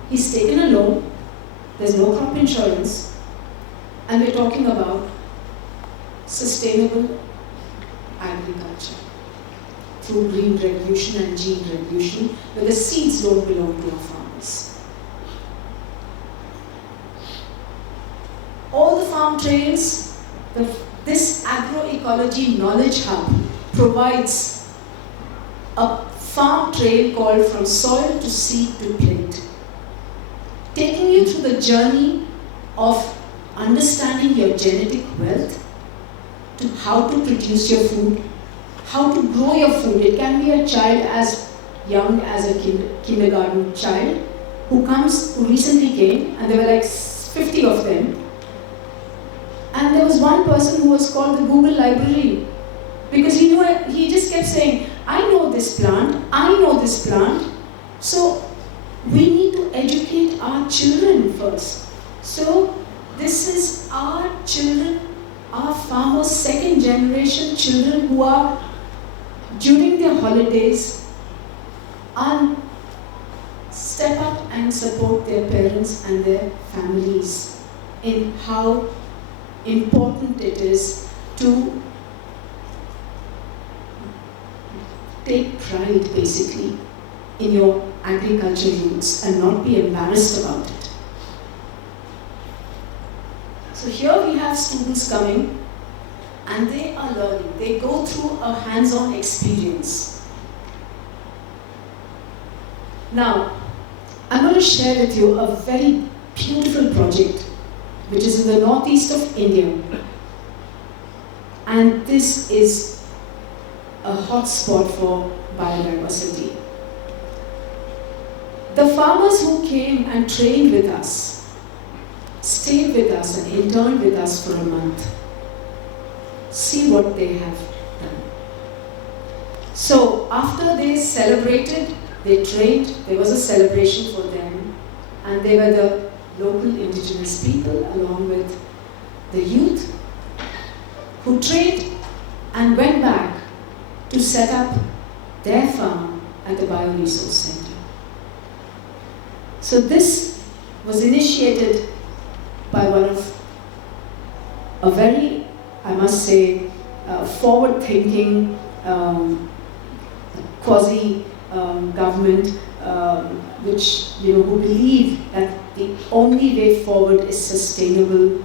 He's taken a loan, there's no crop insurance, and we're talking about sustainable agriculture through green revolution and gene revolution, where the seeds don't belong to our farmers. All the farm trails, this agroecology knowledge hub provides a farm trail called From Soil to Seed to Plate, taking you through the journey of understanding your genetic wealth, to how to produce your food, how to grow your food. It can be a child as young as a kindergarten child who recently came, and there were like 50 of them. And there was one person who was called the Google Library, because he just kept saying, I know this plant, I know this plant. So we need to educate our children first. So this is our children, our farmers' second generation children who are during their holidays and step up and support their parents and their families in how important it is to take pride basically in your agriculture roots and not be embarrassed about it. So here we have students coming and they are learning. They go through a hands-on experience. Now, I'm going to share with you a very beautiful project which is in the northeast of India. And this is a hot spot for biodiversity. The farmers who came and trained with us, stayed with us and interned with us for a month. See what they have done. So after they celebrated, they trained, there was a celebration for them, and they were the local indigenous people along with the youth who trained and went back to set up their farm at the Bioresource Center. So this was initiated by one of a very, I must say, forward-thinking quasi-government, which who believe that the only way forward is sustainable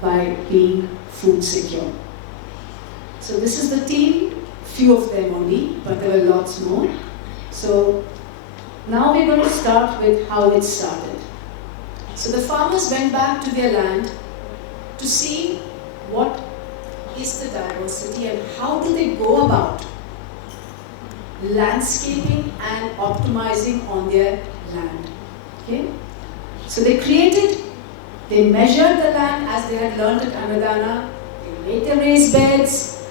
by being food secure. So this is the team, few of them only, but there were lots more. So now we're going to start with how it started. So the farmers went back to their land to see what is the diversity and how do they go about landscaping and optimizing on their land. Okay? So they measured the land as they had learned at Annadana. They made the raised beds,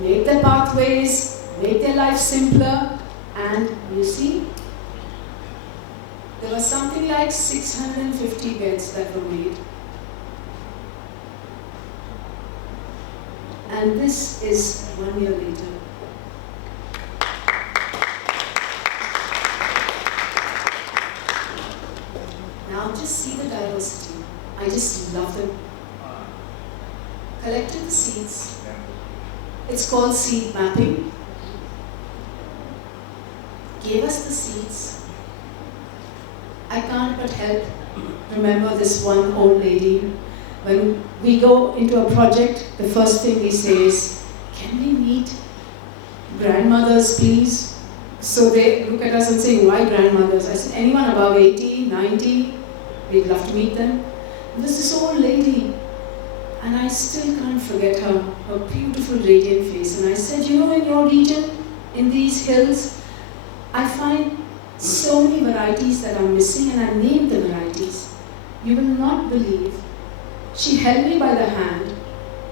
made the pathways, made their life simpler, and you see, There was something like 650 beds that were made. And this is 1 year later. Now just see the diversity. I just love them. Collected the seeds. It's called seed mapping. Gave us the seeds. I can't but help remember this one old lady. When we go into a project, the first thing we say is, can we meet grandmothers, please? So they look at us and say, why grandmothers? I said, anyone above 80, 90, we'd love to meet them. And there's this old lady, and I still can't forget her beautiful radiant face. And I said, you know, in your region, in these hills, I find so many varieties that are missing, and I named the varieties. You will not believe. She held me by the hand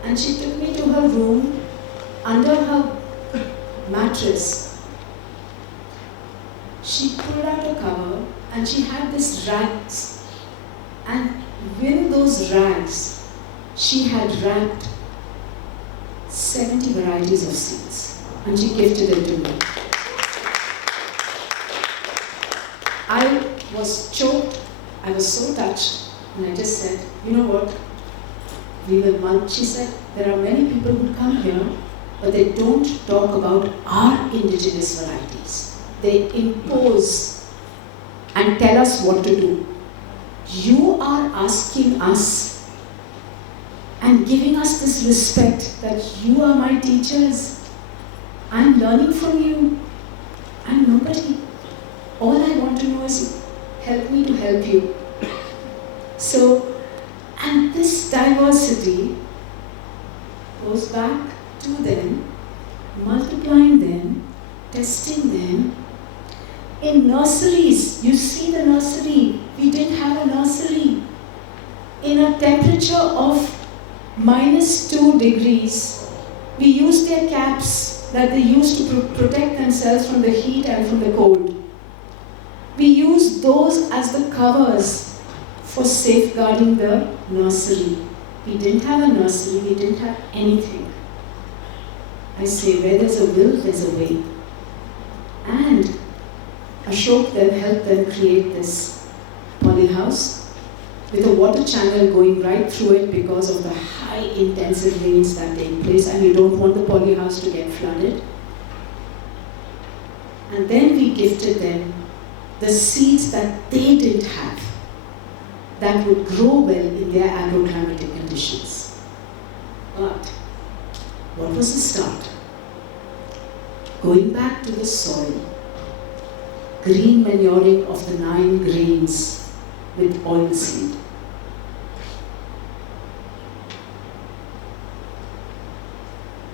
and she took me to her room under her mattress. She pulled out a cover and she had these rags, and within those rags she had wrapped 70 varieties of seeds and she gifted it to me. I was choked, I was so touched, and I just said, you know what? We will mulch. She said, there are many people who come here, but they don't talk about our indigenous varieties. They impose and tell us what to do. You are asking us and giving us this respect that you are my teachers. I'm learning from you. I'm nobody. All I want to know is help me to help you. So, and this diversity goes back to them, multiplying them, testing them. In nurseries, you see the nursery. We didn't have a nursery. In a temperature of -2 degrees, we used their caps that they used to protect themselves from the heat and from the cold. We used those as the covers for safeguarding the nursery. We didn't have a nursery, we didn't have anything. I say, where there's a will, there's a way. And Ashok then helped them create this polyhouse with a water channel going right through it because of the high intensive rains that take place, and you don't want the polyhouse to get flooded. And then we gifted them the seeds that they didn't have, that would grow well in their agroclimatic conditions. But what was the start? Going back to the soil, green manuring of the 9 grains with oil seed.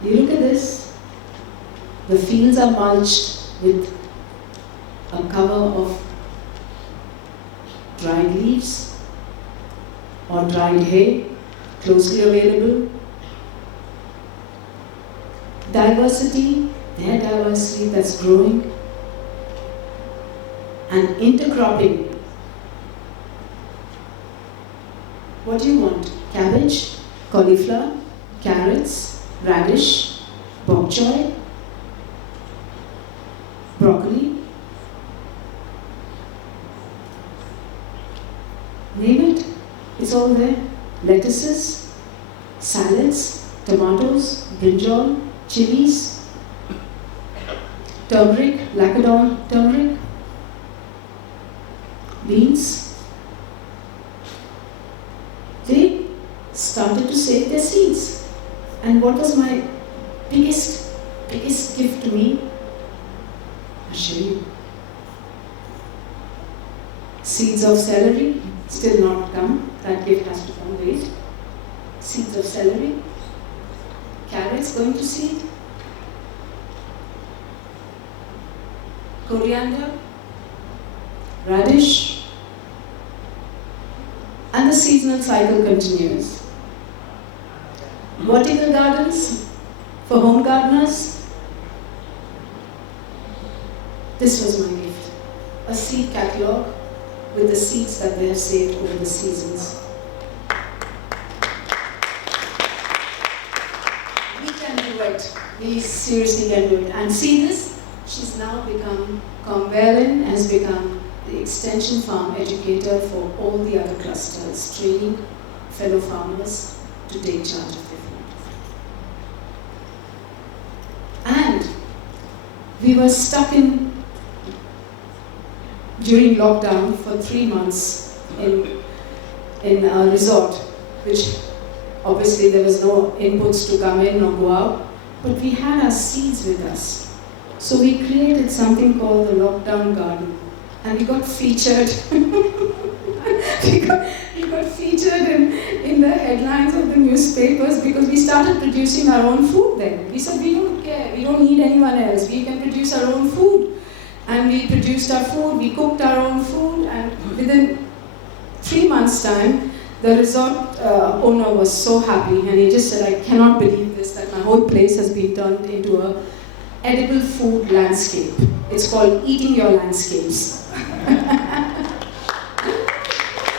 You look at this, the fields are mulched with a cover of dried leaves or dried hay, closely available. Diversity, their diversity that's growing. And intercropping. What do you want? Cabbage, cauliflower, carrots, radish, bok choy, broccoli. Name it, it's all there. Lettuces, salads, tomatoes, brinjal, chilies, turmeric, lacadon turmeric, beans. They started to save their seeds. And what was my biggest gift to me? I'll show you. Seeds of celery, still not come. That gift has to come, wait. Seeds of celery. Carrots going to seed. Coriander. Radish. And the seasonal cycle continues. Vertical gardens for home gardeners. This was my gift. A seed catalogue with the seeds that they have saved over the seasons. We can do it. We seriously can do it. And see this? She's now become, Comberlin has become the extension farm educator for all the other clusters, training fellow farmers to take charge of their food. And we were stuck during lockdown for 3 months in a resort, which obviously there was no inputs to come in or go out, but we had our seeds with us. So we created something called the lockdown garden, and we got featured. we got featured in the headlines of the newspapers because we started producing our own food then. We said we don't care, we don't need anyone else, we can produce our own food. And we produced our food, we cooked our own food, and within 3 months' time, the resort owner was so happy, and he just said, I cannot believe this, that my whole place has been turned into a edible food landscape. It's called Eating Your Landscapes.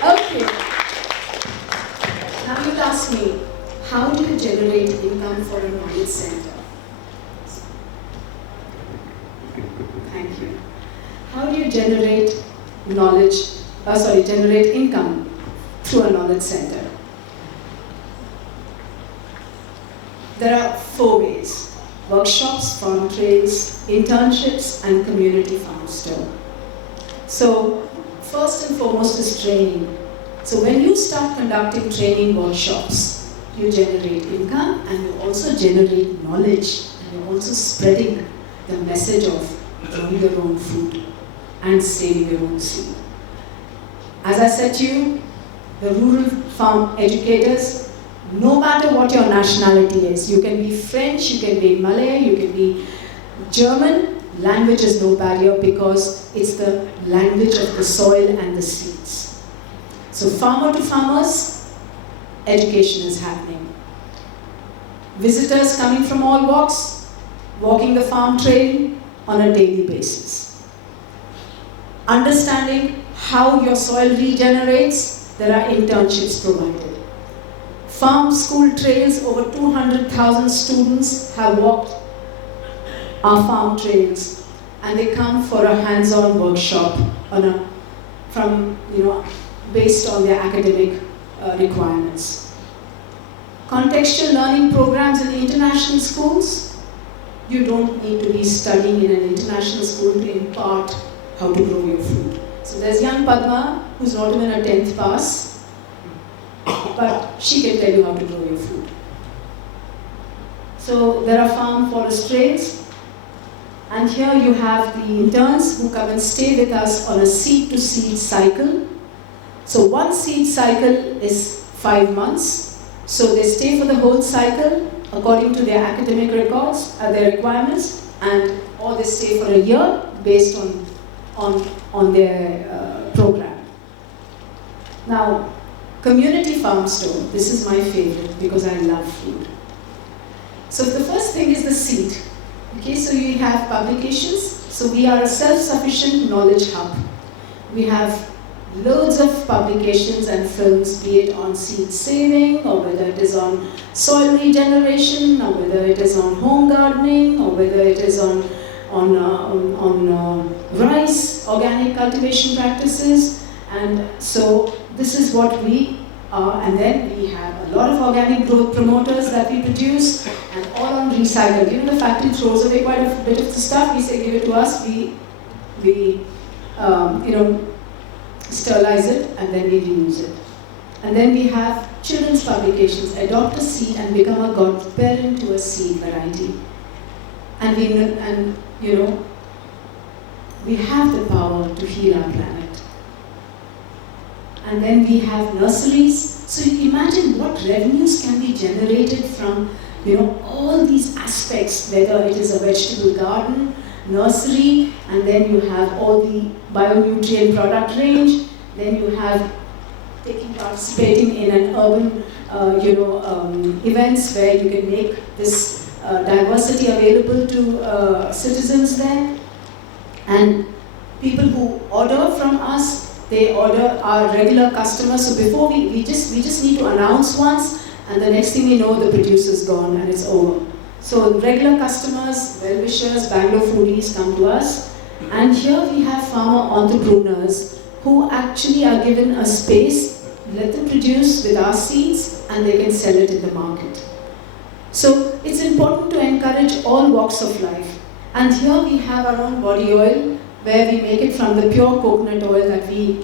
Okay. Now you'll ask me, how do you generate income for a knowledge center? Thank you. How do you generate generate income through a knowledge center? There are 4 ways: workshops, farm trails, internships, and community farm store. So, first and foremost is training. So when you start conducting training workshops, you generate income and you also generate knowledge, and you're also spreading the message of growing your own food and saving your own seed. As I said to you, the rural farm educators, no matter what your nationality is, you can be French, you can be Malay, you can be German, language is no barrier because it's the language of the soil and the seeds. So farmer to farmers, education is happening. Visitors coming from all walks, walking the farm trail on a daily basis. Understanding how your soil regenerates, there are internships provided. Farm school trails, over 200,000 students have walked our farm trails, and they come for a hands-on workshop based on their academic requirements. Contextual learning programs in international schools. You don't need to be studying in an international school to impart how to grow your food. So there's young Padma, who's not even a 10th pass, but she can tell you how to grow your food. So there are farm forest trails, and here you have the interns who come and stay with us on a seed-to-seed cycle. So one seed cycle is 5 months, so they stay for the whole cycle according to their academic records, their requirements, or they stay for a year based on their program. Now, community farm store, this is my favorite because I love food. So the first thing is the seed. Okay, so you have publications. So we are a self-sufficient knowledge hub. We have loads of publications and films, be it on seed saving, or whether it is on soil regeneration, or whether it is on home gardening, or whether it is on rice, organic cultivation practices. And so this is what we are. And then we have a lot of organic growth promoters that we produce, and all on recycle. Even the factory throws away quite a bit of the stuff. We say, give it to us. We sterilize it, and then we reuse it. And then we have children's publications. Adopt a seed and become a godparent to a seed variety. And we have the power to heal our planet. And then we have nurseries. So you imagine what revenues can be generated from all these aspects, whether it is a vegetable garden, nursery, and then you have all the bionutrient product range, then you have participating in an urban events where you can make this diversity available to citizens there. And people who order from us They order our regular customers. So before we just need to announce once, and the next thing we know, the producer's gone and it's over. So regular customers, well-wishers, Bangalore foodies come to us. And here we have farmer entrepreneurs who actually are given a space, let them produce with our seeds, and they can sell it in the market. So it's important to encourage all walks of life. And here we have our own body oil, where we make it from the pure coconut oil that we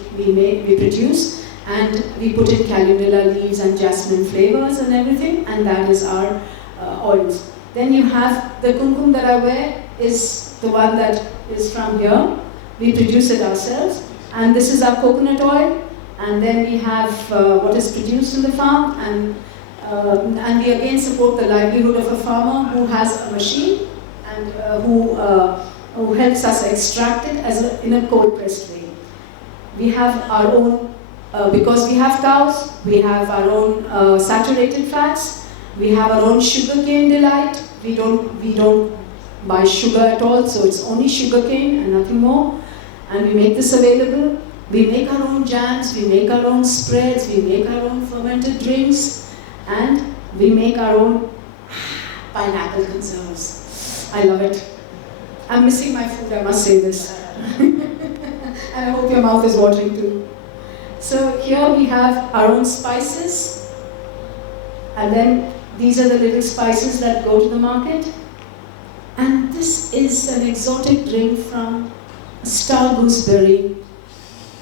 produce, and we put in calendula leaves and jasmine flavors and everything, and that is our oils. Then you have the kumkum that I wear is the one that is from here. We produce it ourselves, and this is our coconut oil. And then we have what is produced in the farm, and we again support the livelihood of a farmer who has a machine and who helps us extract it in a cold pressed way. We have our own, because we have cows, we have our own saturated fats. We have our own sugarcane delight. We don't buy sugar at all, so it's only sugarcane and nothing more. And we make this available. We make our own jams, we make our own spreads, we make our own fermented drinks, and we make our own pineapple conserves. I love it. I'm missing my food, I must say this. And I hope your mouth is watering too. So here we have our own spices, and then these are the little spices that go to the market. And this is an exotic drink from star gooseberry.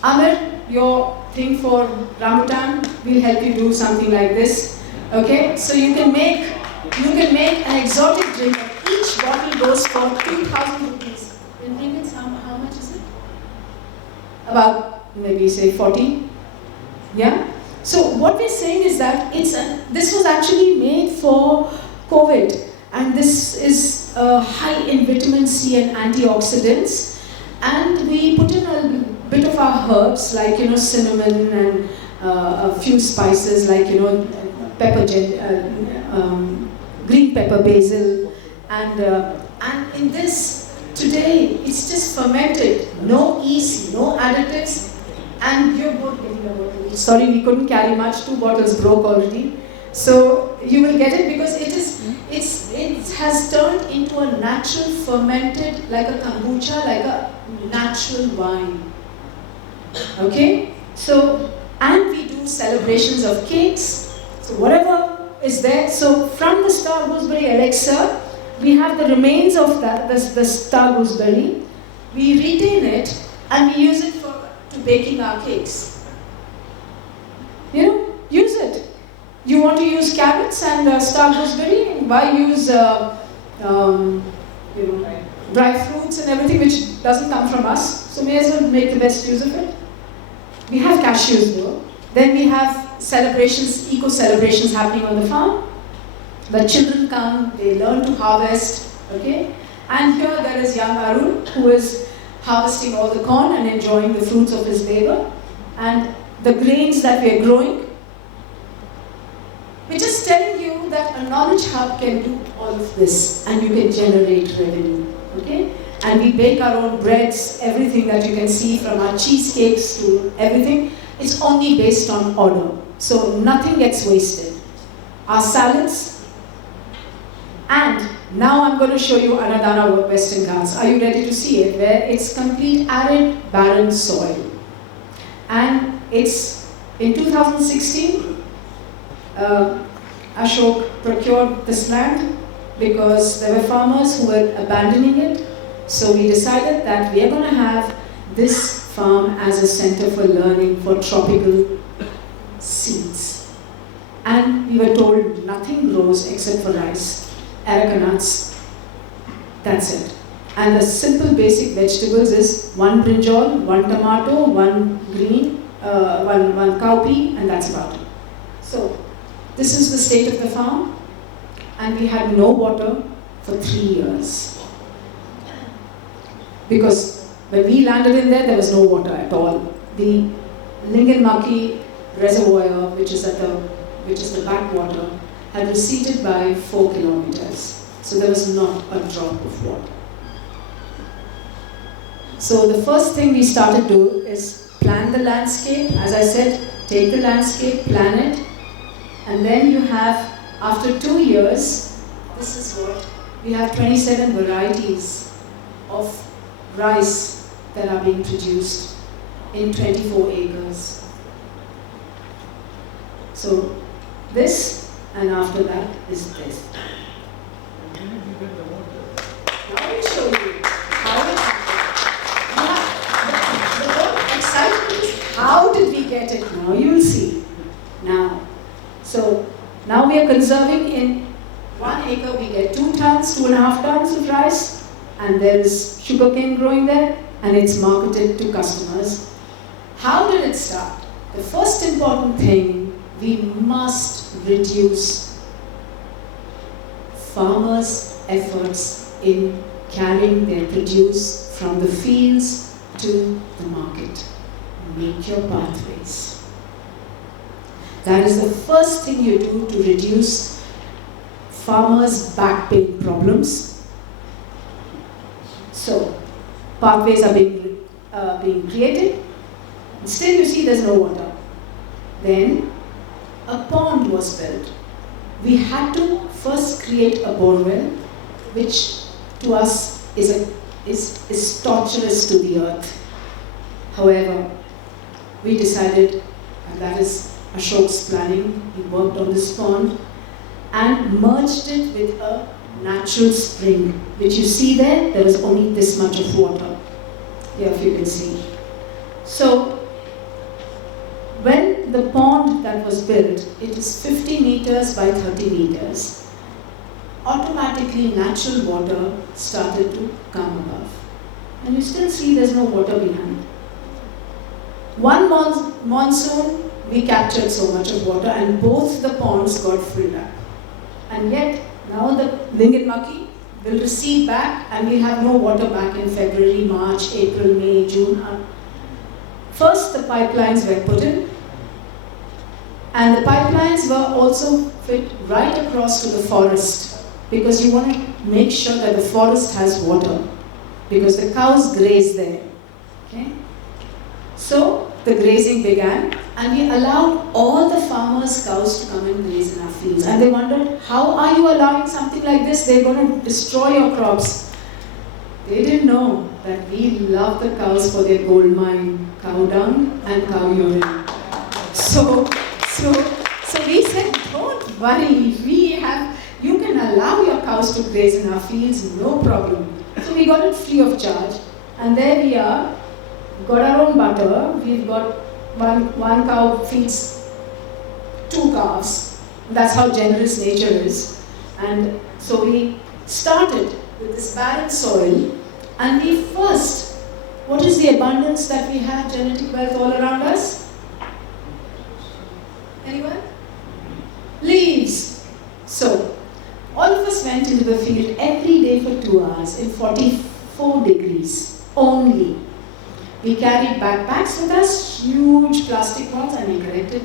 Amir, your thing for rambutan, we'll help you do something like this. Okay? So you can make an exotic drink. Each bottle goes for 2,000 rupees. In ringgits, how much is it? About maybe say 40. Yeah? So what we're saying is that this was actually made for COVID, and this is high in vitamin C and antioxidants, and we put in a bit of our herbs like cinnamon and a few spices like pepper, green pepper, basil, and in this today it's just fermented, no yeast, no additives. And you're both getting a bottle. Sorry, we couldn't carry much. 2 bottles broke already. So you will get it because it has turned into a natural fermented, like a kombucha, like a natural wine. Okay? So, and we do celebrations of cakes. So whatever is there. So from the star gooseberry elixir, we have the remains of the star gooseberry. We retain it and we use it to baking our cakes. Use it. You want to use carrots and star gooseberry? Why use dry fruits and everything which doesn't come from us? So may as well make the best use of it. We have cashews though. Then we have celebrations, eco-celebrations happening on the farm. The children come, they learn to harvest, okay? And here there is young Arun who is harvesting all the corn and enjoying the fruits of his labor. And the grains that we are growing, we're just telling you that a knowledge hub can do all of this and you can generate revenue, okay? And we bake our own breads, everything that you can see from our cheesecakes to everything, it's only based on order. So nothing gets wasted. Our salads, and now I'm going to show you Annadana Western Ghats. Are you ready to see it? Where it's complete arid, barren soil. And it's in 2016, Ashok procured this land because there were farmers who were abandoning it. So we decided that we are going to have this farm as a center for learning for tropical seeds. And we were told nothing grows except for rice. Areca nuts, that's it. And the simple basic vegetables is 1 brinjal, 1 tomato, 1 green, one cowpea, and that's about it. So this is the state of the farm, and we had no water for 3 years. Because when we landed in there was no water at all. The Linganmakki reservoir, which is the backwater, had receded by 4 kilometers. So there was not a drop of water. So the first thing we started to do is plan the landscape. As I said, take the landscape, plan it, and then you have, after 2 years, this is what, we have 27 varieties of rice that are being produced in 24 acres. So this, and after that is this. When did you get the water? Now I will show you how it happened. The whole excitement is how did we get it? Now you will see. Now, so now we are conserving in 1 acre we get 2 tons, 2.5 tons of rice, and there is sugarcane growing there, and it's marketed to customers. How did it start? The first important thing, we must reduce farmers' efforts in carrying their produce from the fields to the market. Make your pathways. That is the first thing you do to reduce farmers' back pain problems. So, pathways are being created. Still you see there's no water. Then a pond was built. We had to first create a borewell, which to us is torturous to the earth. However, we decided, and that is Ashok's planning, he worked on this pond and merged it with a natural spring, which you see there, there is only this much of water. Here if you can see. So, when the pond that was built, it is 50 meters by 30 meters, automatically natural water started to come above. And you still see there's no water behind. One monsoon, we captured so much of water and both the ponds got filled up. And yet, now the Lingit Maki will recede back and we'll have no water back in February, March, April, May, June. First, the pipelines were put in. And the pipelines were also fit right across to the forest because you want to make sure that the forest has water because the cows graze there. Okay? So the grazing began and we allowed all the farmers' cows to come and graze in our fields. And they wondered, how are you allowing something like this? They're going to destroy your crops. They didn't know that we love the cows for their gold mine, cow dung and cow urine. So we said, don't worry, you can allow your cows to graze in our fields, no problem. So we got it free of charge. And there we are, got our own butter. We've got one cow feeds 2 calves. That's how generous nature is. And so we started with this barren soil. And we first, what is the abundance that we have, genetic wealth all around us? Anyone? Leaves. So, all of us went into the field every day for 2 hours in 44 degrees only. We carried backpacks with us, huge plastic ones, and we collected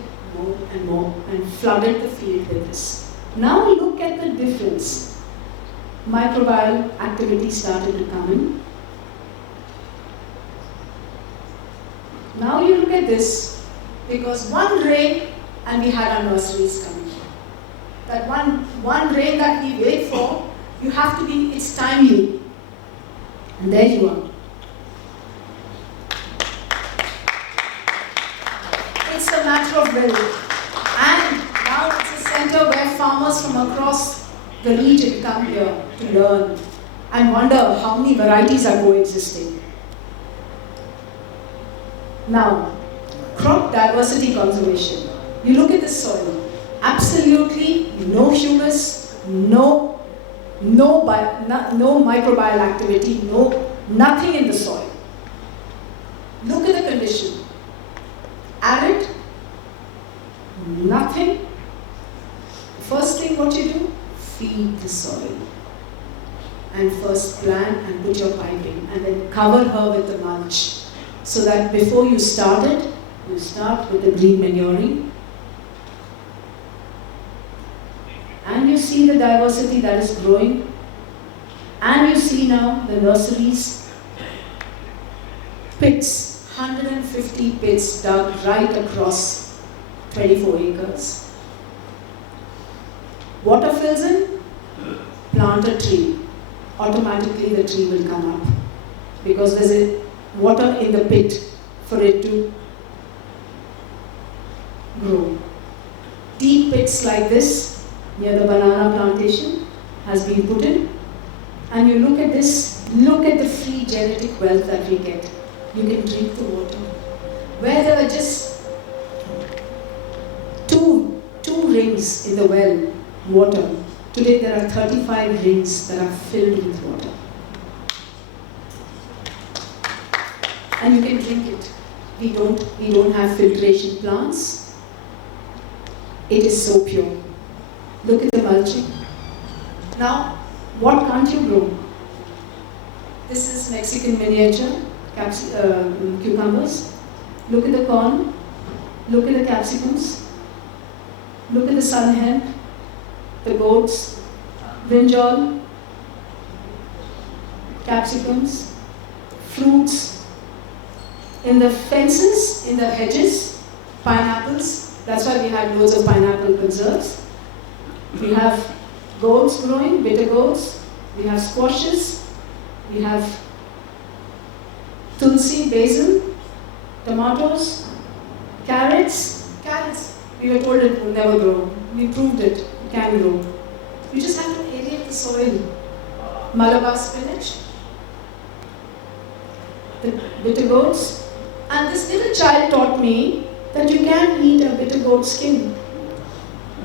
more and flooded the field with this. Now look at the difference. Microbial activity started to come in. Now you look at this, because one rain and we had our nurseries coming. That one rain that we wait for, you have to be, it's timely. And there you are. It's a matter of will. And now it's a center where farmers from across the region come here to learn and wonder how many varieties are coexisting. Now, crop diversity conservation. You look at the soil, absolutely no humus, no microbial activity, nothing in the soil. Look at the condition. Arid, nothing. First thing what you do, feed the soil. And first plant and put your piping and then cover her with the mulch. So that before you start it, you start with the green manuring. And you see the diversity that is growing. And you see now the nurseries, pits, 150 pits dug right across 24 acres. Water fills in, plant a tree. Automatically the tree will come up because there's a water in the pit for it to grow. Deep pits like this near the banana plantation has been put in, and you look at this, look at the free genetic wealth that we get. You can drink the water. Where there were just two rings in the well, water, today there are 35 rings that are filled with water. And you can drink it. We don't have filtration plants. It is so pure. Look at the mulching. Now, what can't you grow? This is Mexican miniature cucumbers. Look at the corn. Look at the capsicums. Look at the sun hemp, the goats, brinjal, capsicums, fruits. In the fences, in the hedges, pineapples. That's why we had loads of pineapple preserves. We have gourds growing, bitter gourds. We have squashes. We have tulsi, basil, tomatoes, carrots. Carrots, we were told it will never grow. We proved it can grow. You just have to aerate the soil. Malabar spinach, the bitter gourds. And this little child taught me that you can eat a bitter goat skin.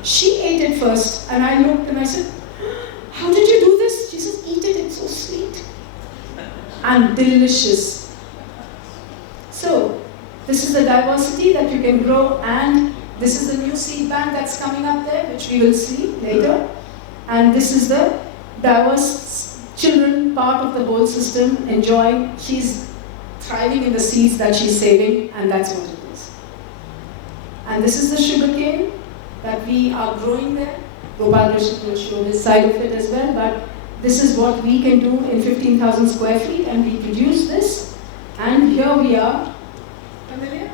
She ate it first, and I looked and I said, "How did you do this?" She says, "Eat it, it's so sweet and delicious." So, this is the diversity that you can grow, and this is the new seed bank that's coming up there, which we will see later. And this is the diverse children part of the whole system enjoying. She's thriving in the seeds that she's saving, and that's what it is. And this is the sugar cane that we are growing there. Gopal Krishna will show this side of it as well, but this is what we can do in 15,000 square feet, and we produce this. And here we are. Familiar?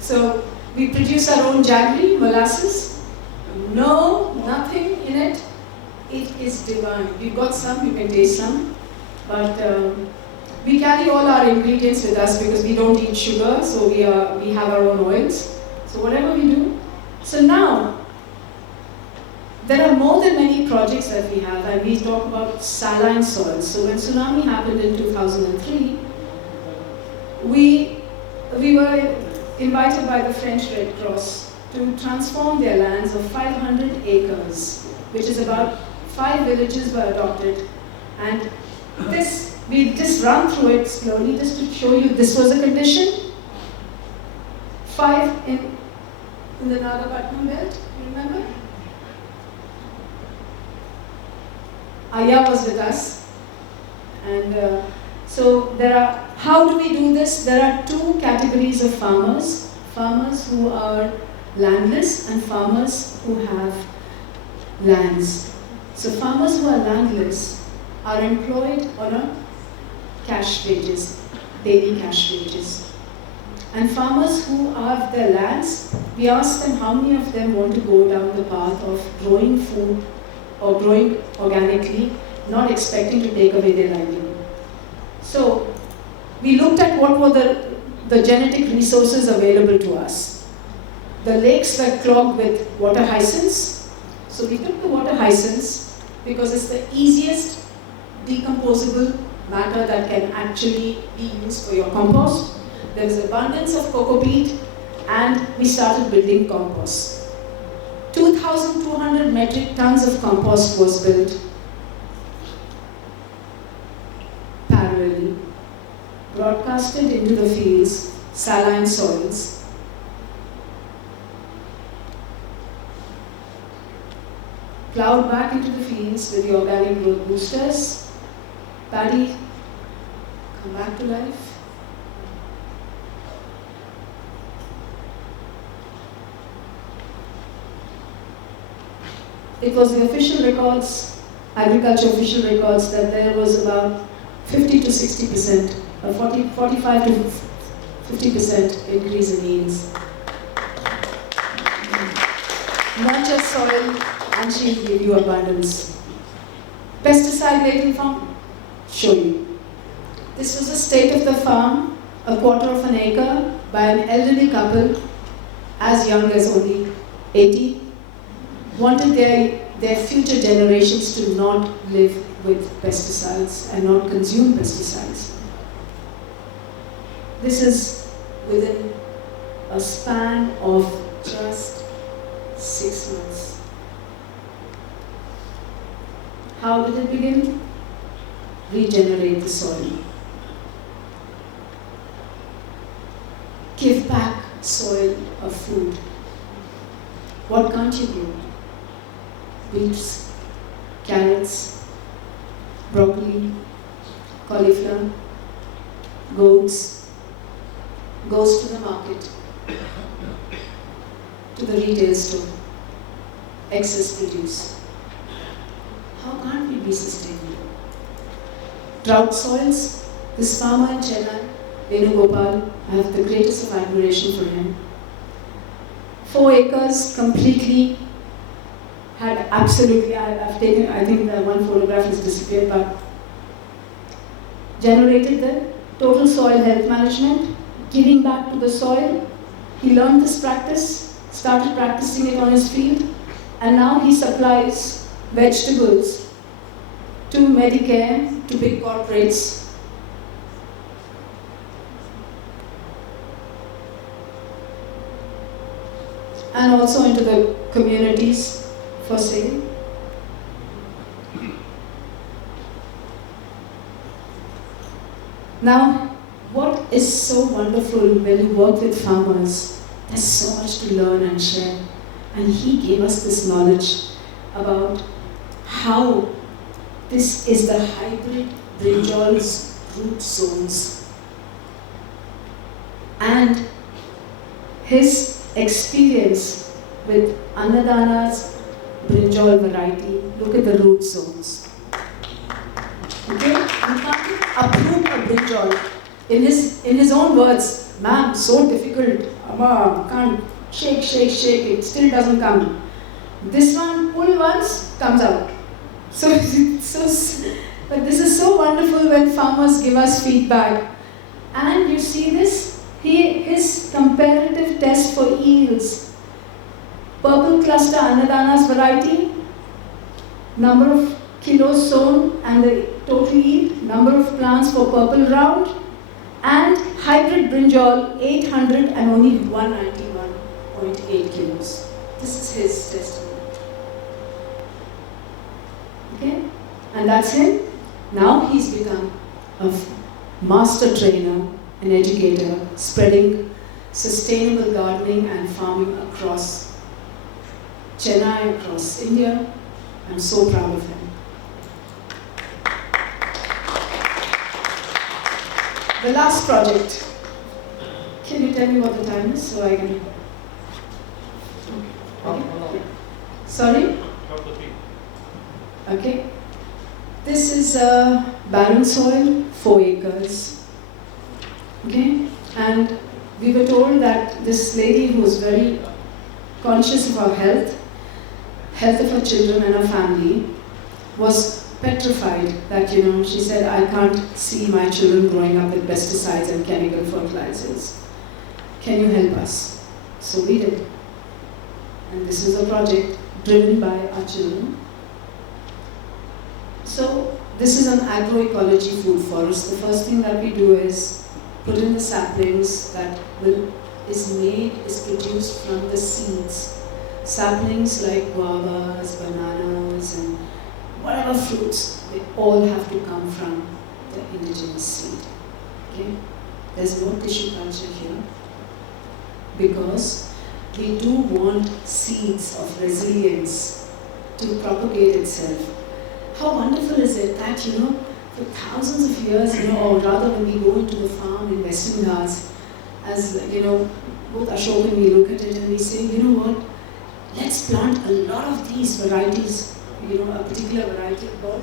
So we produce our own jaggery, molasses. No, nothing in it. It is divine. We've got some, you can taste some. But we carry all our ingredients with us because we don't eat sugar, so we have our own oils. So whatever we do. So now, there are more than many projects that we have, and we talk about saline soils. So when tsunami happened in 2003, we were invited by the French Red Cross to transform their lands of 500 acres, which is about 5 villages were adopted. And this, we just run through it slowly just to show you this was a condition. 5 in the Nagapatnam belt, you remember? Aya was with us. And so there are, how do we do this? There are 2 categories of farmers. Farmers who are landless and farmers who have lands. So farmers who are landless are employed on a cash wages, daily cash wages. And farmers who have their lands, we ask them how many of them want to go down the path of growing food or growing organically, not expecting to take away their livelihood. So we looked at what were the genetic resources available to us. The lakes were clogged with water hyacinths. So we took the water hyacinths because it's the easiest decomposable matter that can actually be used for your compost. There was abundance of cocoa peat, and we started building compost. 2,200 metric tons of compost was built parallelly, broadcasted into the fields, saline soils. Plowed back into the fields with the organic growth boosters. Paddy, come back to life. It was the official records, agriculture official records, that there was about 50 to 60% a 45 to 50% increase in yields. Nurture soil and she'll give you abundance. Pesticide-laden farm? Show you. This was the state of the farm, a quarter of an acre, by an elderly couple, as young as only 80, wanted their future generations to not live with pesticides and not consume pesticides. This is within a span of just 6 months. How did it begin? Regenerate the soil. Give back soil of food. What can't you grow? Beets, carrots, broccoli, cauliflower, goats, goes to the market, to the retail store, excess produce. How can't we be sustainable? Drought soils, this farmer in Chennai, Venugopal, I have the greatest of admiration for him. 4 acres completely had absolutely, I've taken, I think the one photograph has disappeared, but generated the total soil health management, giving back to the soil. He learned this practice, started practicing it on his field, and now he supplies vegetables to Medicare, to big corporates. And also into the communities for sale. Now, what is so wonderful when you work with farmers, there's so much to learn and share. And he gave us this knowledge about how this is the hybrid brinjals root zones. And his experience with Annadana's brinjal variety, look at the root zones. Okay? You can't uproot a brinjal. In his own words, ma'am, so difficult. Amma, can't shake, it still doesn't come. This one, pull once, comes out. But this is so wonderful when farmers give us feedback. And you see this? His comparative test for yields. Purple cluster Annadana's variety, number of kilos sown and the total yield, number of plants for purple round, and hybrid brinjal 800 and only 191.8 kilos. This is his testimony. Okay? And that's him. Now he's become a master trainer, an educator, spreading sustainable gardening and farming across Chennai, across India. I'm so proud of him. The last project. Can you tell me what the time is so I can... Okay. Sorry? Okay. This is barren soil, 4 acres. Okay? And we were told that this lady who was very conscious of our health of her children and her family, was petrified that, she said, I can't see my children growing up with pesticides and chemical fertilizers. Can you help us? So we did. And this is a project driven by our children. So this is an agroecology food forest. The first thing that we do is put in the saplings that is produced from the seeds. Saplings like guavas, bananas, and whatever fruits, they all have to come from the indigenous seed. Okay? There's no tissue culture here because we do want seeds of resilience to propagate itself. How wonderful is it that, for thousands of years, or rather when we go into the farm in Western Ghats, as, both Ashok and we look at it and we say, you know what, let's plant a lot of these varieties, a particular variety called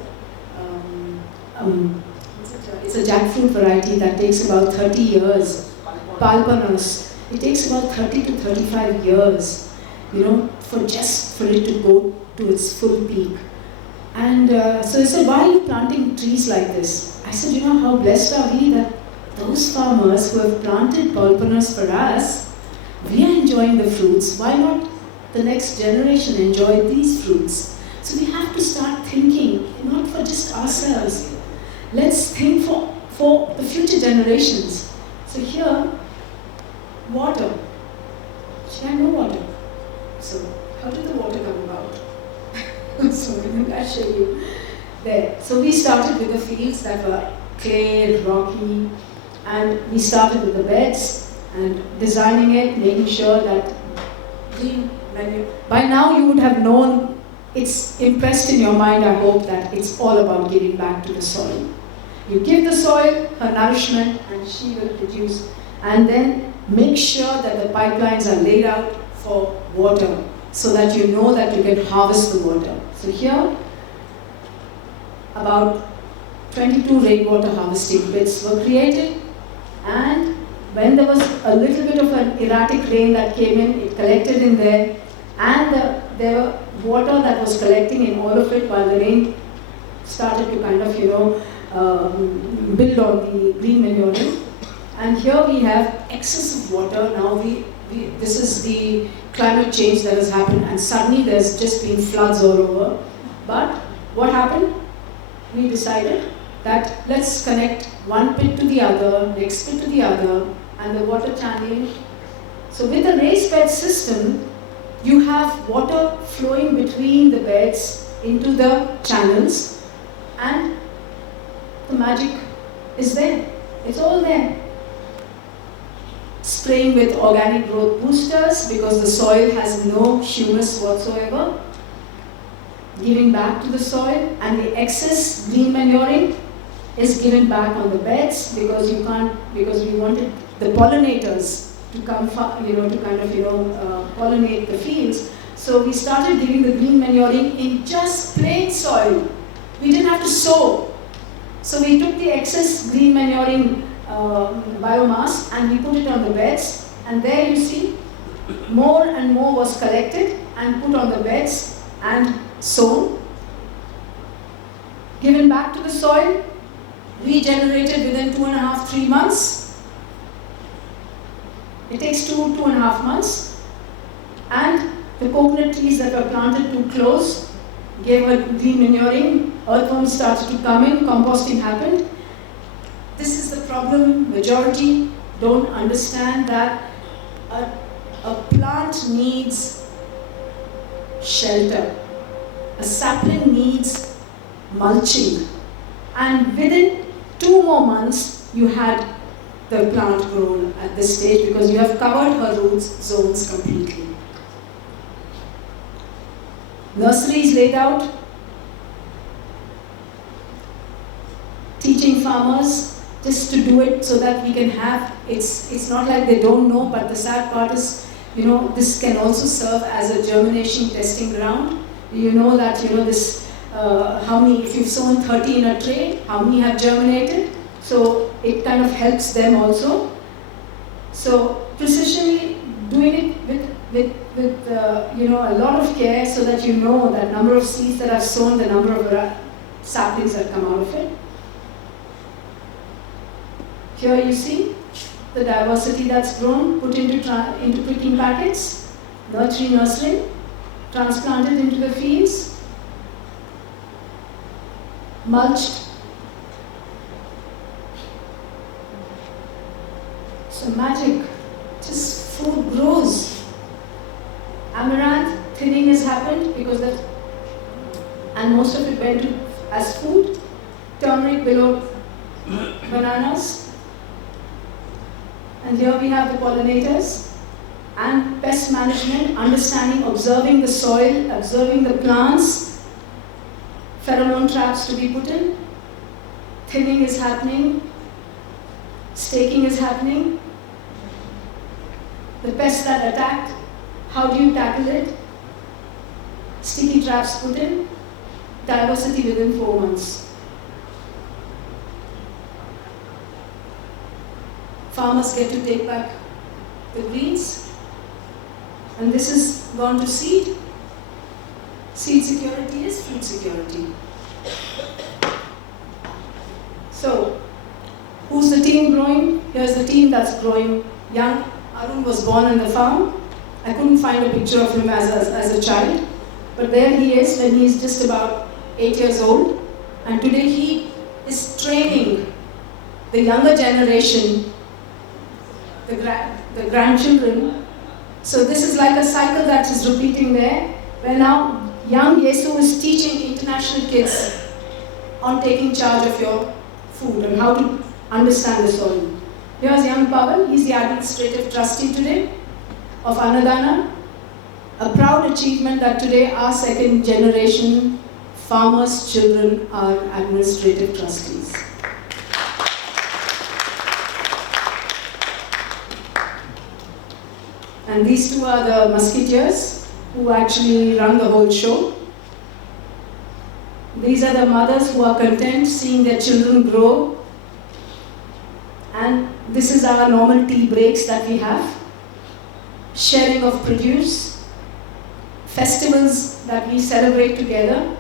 It's a jackfruit variety that takes about 30 years. Palpanas. It takes about 30 to 35 years, for it to go to its full peak. And so he said, why are you planting trees like this? I said, how blessed are we that those farmers who have planted palpanas for us, we are enjoying the fruits. Why not the next generation enjoy these fruits? So we have to start thinking, not for just ourselves. Let's think for the future generations. So here, water. She had no water. So how did the water come about? So I'll show you there. So we started with the fields that were clay, rocky, and we started with the beds and designing it, making sure that by now you would have known, it's impressed in your mind, I hope, that it's all about giving back to the soil. You give the soil her nourishment and she will produce, and then make sure that the pipelines are laid out for water so that you know that you can harvest the water. So here, about 22 rainwater harvesting pits were created, and when there was a little bit of an erratic rain that came in, it collected in there, and there were water that was collecting in all of it while the rain started to kind of, build on the green manuring. And here we have excess of water. Now this is the climate change that has happened, and suddenly there's just been floods all over. But what happened? We decided that let's connect one pit to the other, next pit to the other, and the water channeling. So with the raised bed system, you have water flowing between the beds into the channels, and the magic is there. It's all there. Spraying with organic growth boosters because the soil has no humus whatsoever. Giving back to the soil, and the excess green manuring is given back on the beds because we wanted the pollinators to come, pollinate the fields. So we started giving the green manuring in just plain soil. We didn't have to sow. So we took the excess green manuring biomass and we put it on the beds, and there you see more and more was collected and put on the beds and sown, given back to the soil, regenerated within 2.5 to 3 months. It takes 2.5 months, and the coconut trees that were planted too close gave a green manuring, earthworms started to come in, composting happened. This is the problem. Majority don't understand that a plant needs shelter. A sapling needs mulching. And within 2 more months, you had the plant grown at this stage because you have covered her root zones completely. Nurseries laid out, teaching farmers just to do it so that we can have, it's not like they don't know, but the sad part is, this can also serve as a germination testing ground. You know that, this, how many, if you've sown 30 in a tray, how many have germinated? So it kind of helps them also. So precisionally doing it with a lot of care so that you know that number of seeds that are sown, the number of saplings that come out of it. Here you see the diversity that's grown, put into picking packets, nursery, transplanted into the fields, mulched. So magic, just food grows. Amaranth, thinning has happened because that, and most of it went as food. Turmeric below bananas. And here we have the pollinators and pest management, understanding, observing the soil, observing the plants, pheromone traps to be put in, thinning is happening, staking is happening, the pests that attacked, how do you tackle it, sticky traps put in, diversity within 4 months. farmers get to take back the greens. And this is gone to seed. Seed security is food security. So, who's the team growing? Here's the team that's growing. Young Arun was born on the farm. I couldn't find a picture of him as a child, but there he is when he's just about 8 years old. And today he is training the younger generation, the grandchildren. So this is like a cycle that is repeating there, where now young Yesu is teaching international kids on taking charge of your food and how to understand the soil. Here's young Pavel, he's the administrative trustee today of Annadana. A proud achievement that today our second generation farmers' children are administrative trustees. And these two are the musketeers who actually run the whole show. These are the mothers who are content seeing their children grow. And this is our normal tea breaks that we have. Sharing of produce, festivals that we celebrate together.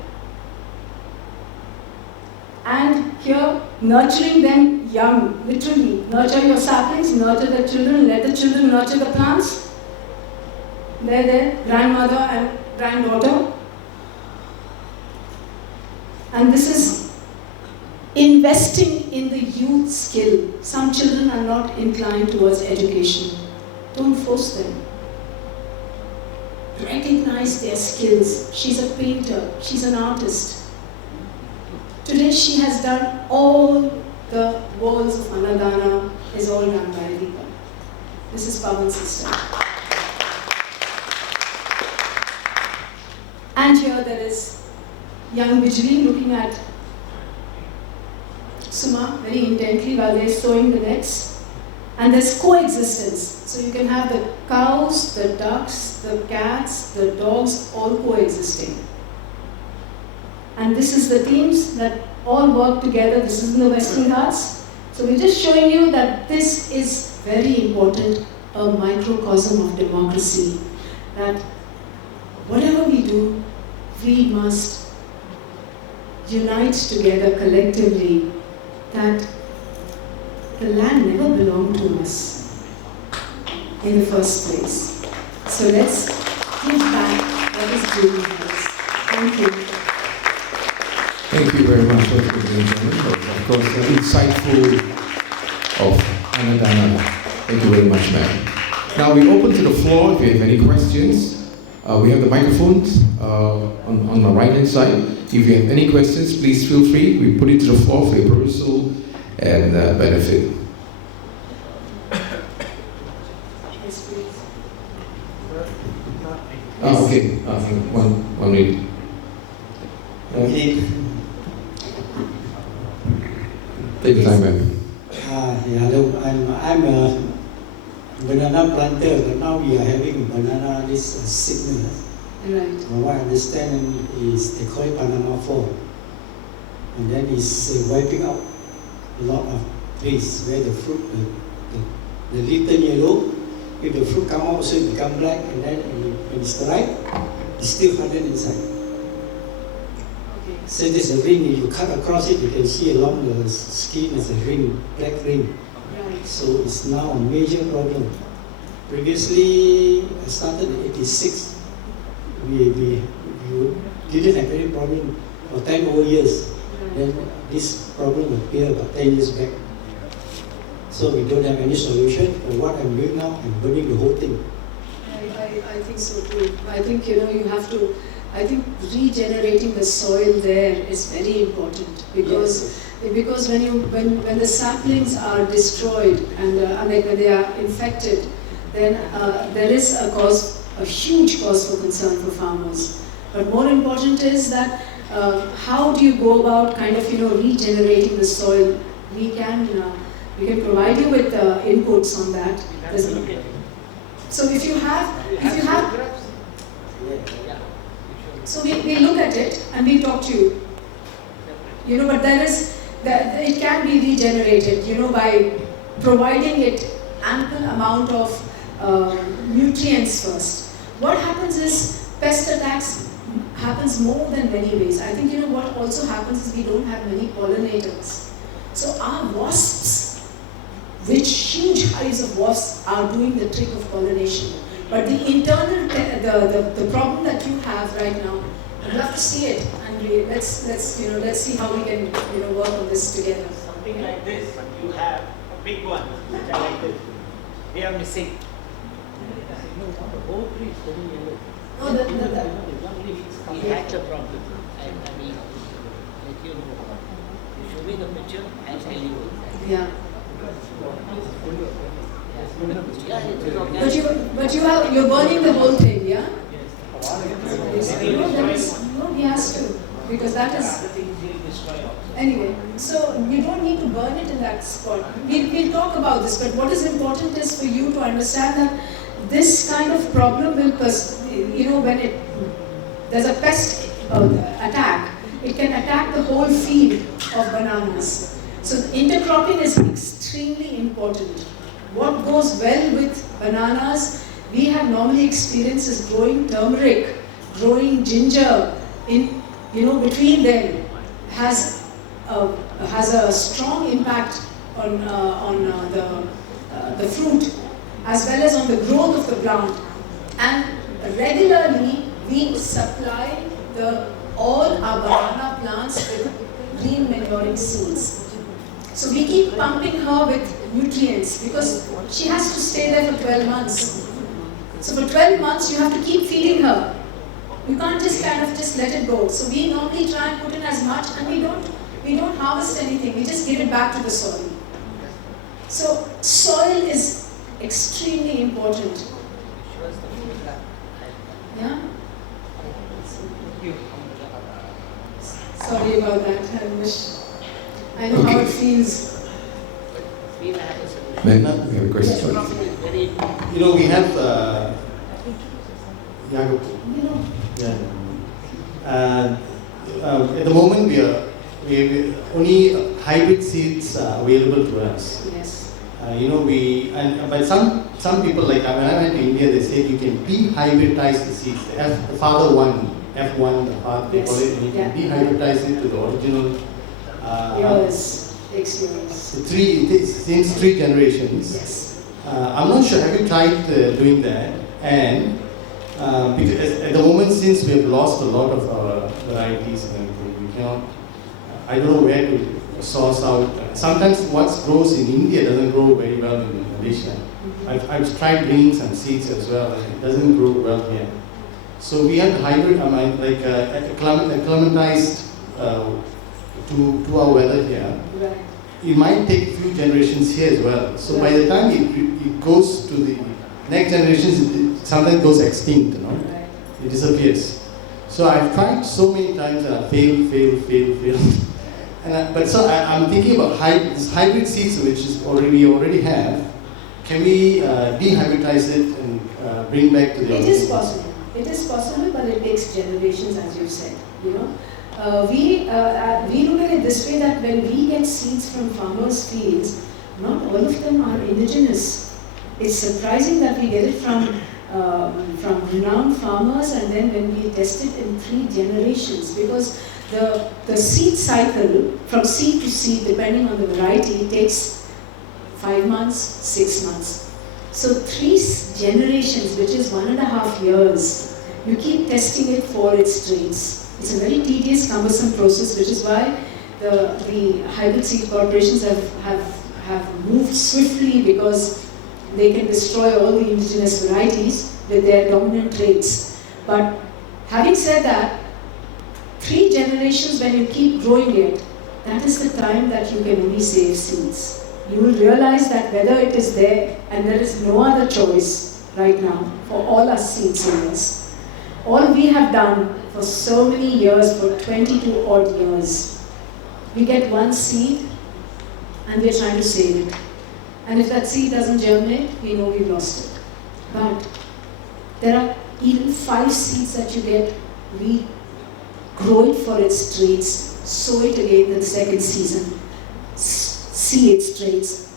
And here, nurturing them young, literally. Nurture your saplings, nurture the children, let the children nurture the plants. They're their grandmother and granddaughter. And this is investing in the youth skill. Some children are not inclined towards education. Don't force them. Recognize their skills. She's a painter, she's an artist. Today she has done all the walls of Annadana is all done by Deepa. This is Pavan's sister. And here there is young Bijli looking at Suma very intently while they're sewing the nets. And there's coexistence. So you can have the cows, the ducks, the cats, the dogs all coexisting. And this is the teams that all work together. This is in the Western Ghats. So we're just showing you that this is very important, a microcosm of democracy. That whatever we do, we must unite together collectively, that the land never belonged to us in the first place. So let's give back what is due to us. Thank you. Thank you very much, ladies and gentlemen. Of course, insightful of Annadana. Thank you very much, ma'am. Now we open to the floor if you have any questions. We have the microphones on the right-hand side. If you have any questions, please feel free. We put it to the floor for your perusal and benefit. Yes, please. Okay. One minute. Take your time, ma'am. Hello, I'm a banana planter, but now we are having banana sickness. Right. From what I understand is they call it Panama 4. And then it's wiping out a lot of trees where the fruit, the leaf turn yellow. If the fruit come out, so it become black, and then when it's ripe, it's still hardened inside. Okay. So there's a ring, if you cut across it, you can see along the skin there's a ring, black ring. Right. So it's now a major problem. Previously, I started in 86. We didn't have any problem for 10 over years. Then this problem appeared about 10 years back. So we don't have any solution. For what I'm doing now, I'm burning the whole thing. I think so too. I think, you have to, I think regenerating the soil there is very important because when the saplings are destroyed and when they are infected, then there is a huge cause for concern for farmers. But more important is that how do you go about kind of regenerating the soil? We can provide you with inputs on that. So if you have, so we look at it and we talk to you. But it can be regenerated, by providing it ample amount of nutrients first. What happens is pest attacks happens more than many ways. I think what also happens is we don't have many pollinators. So our wasps, which huge hives of wasps are doing the trick of pollination. But the internal, the problem that you have right now, I'd love to see it, and let's see how we can work on this together. Something like this, you have a big one, which I like this. They are missing. The whole tree is very yellow. Oh, We had the problem. I mean, let you know. You show me the picture, I'll tell you. yeah. Yeah, it is organic. But you're burning the whole thing, yeah? No, he has to, because that is. Anyway, so you don't need to burn it in that spot. We'll talk about this, but what is important is for you to understand that this kind of problem will, when there's a pest attack, it can attack the whole field of bananas. So intercropping is extremely important. What goes well with bananas, we have normally experienced is growing turmeric, growing ginger in, between them has a strong impact on the fruit as well as on the growth of the plant. And regularly we supply all our banana plants with green manuring seeds. So we keep pumping her with nutrients because she has to stay there for 12 months. So for 12 months you have to keep feeding her. You can't just let it go. So we normally try and put in as much, and we don't harvest anything, we just give it back to the soil. So soil is extremely important. Yeah? Sorry about that, I know how it feels. Ben, we have a question. We have yeah. At the moment, we only hybrid seeds are available to us. Yes. But some people, like when I went to India, they said you can dehybridize the seeds. The father one, F1, the father, they call it, and you can dehybridize it to the original. Yours, takes yours. Since 3 generations. Yes. I'm not sure, have you tried doing that? And because at the moment, since we have lost a lot of our varieties and everything, we cannot, I don't know where to source out. Sometimes what grows in India doesn't grow very well in Malaysia. I've tried bringing some seeds as well, and it doesn't grow well here. So we have hybrid, acclimatized to our weather here. Right. It might take a few generations here as well. So by the time it goes to the next generations, it sometimes goes extinct, Right. It disappears. So I've tried so many times and I failed. But so I'm thinking about this hybrid seeds, which is we already have. Can we dehybridize it and bring back to the It is possible. It is possible, but it takes generations, as you said. We look at it this way, that when we get seeds from farmers' fields, not all of them are indigenous. It's surprising that we get it from renowned farmers, and then when we test it in 3 generations, because the seed cycle from seed to seed, depending on the variety, takes 5 months, 6 months. So 3 generations, which is 1.5 years, you keep testing it for its traits. It's a very tedious, cumbersome process, which is why the hybrid seed corporations have moved swiftly, because they can destroy all the indigenous varieties with their dominant traits. But having said that, 3 generations, when you keep growing it, that is the time that you can only save seeds. You will realize that whether it is there, and there is no other choice right now for all our seed savers. All we have done for so many years, for 22 odd years, we get 1 seed and we are trying to save it. And if that seed doesn't germinate, we know we've lost it. But there are even 5 seeds that you get, we grow it for its traits, sow it again in the second season, see its traits,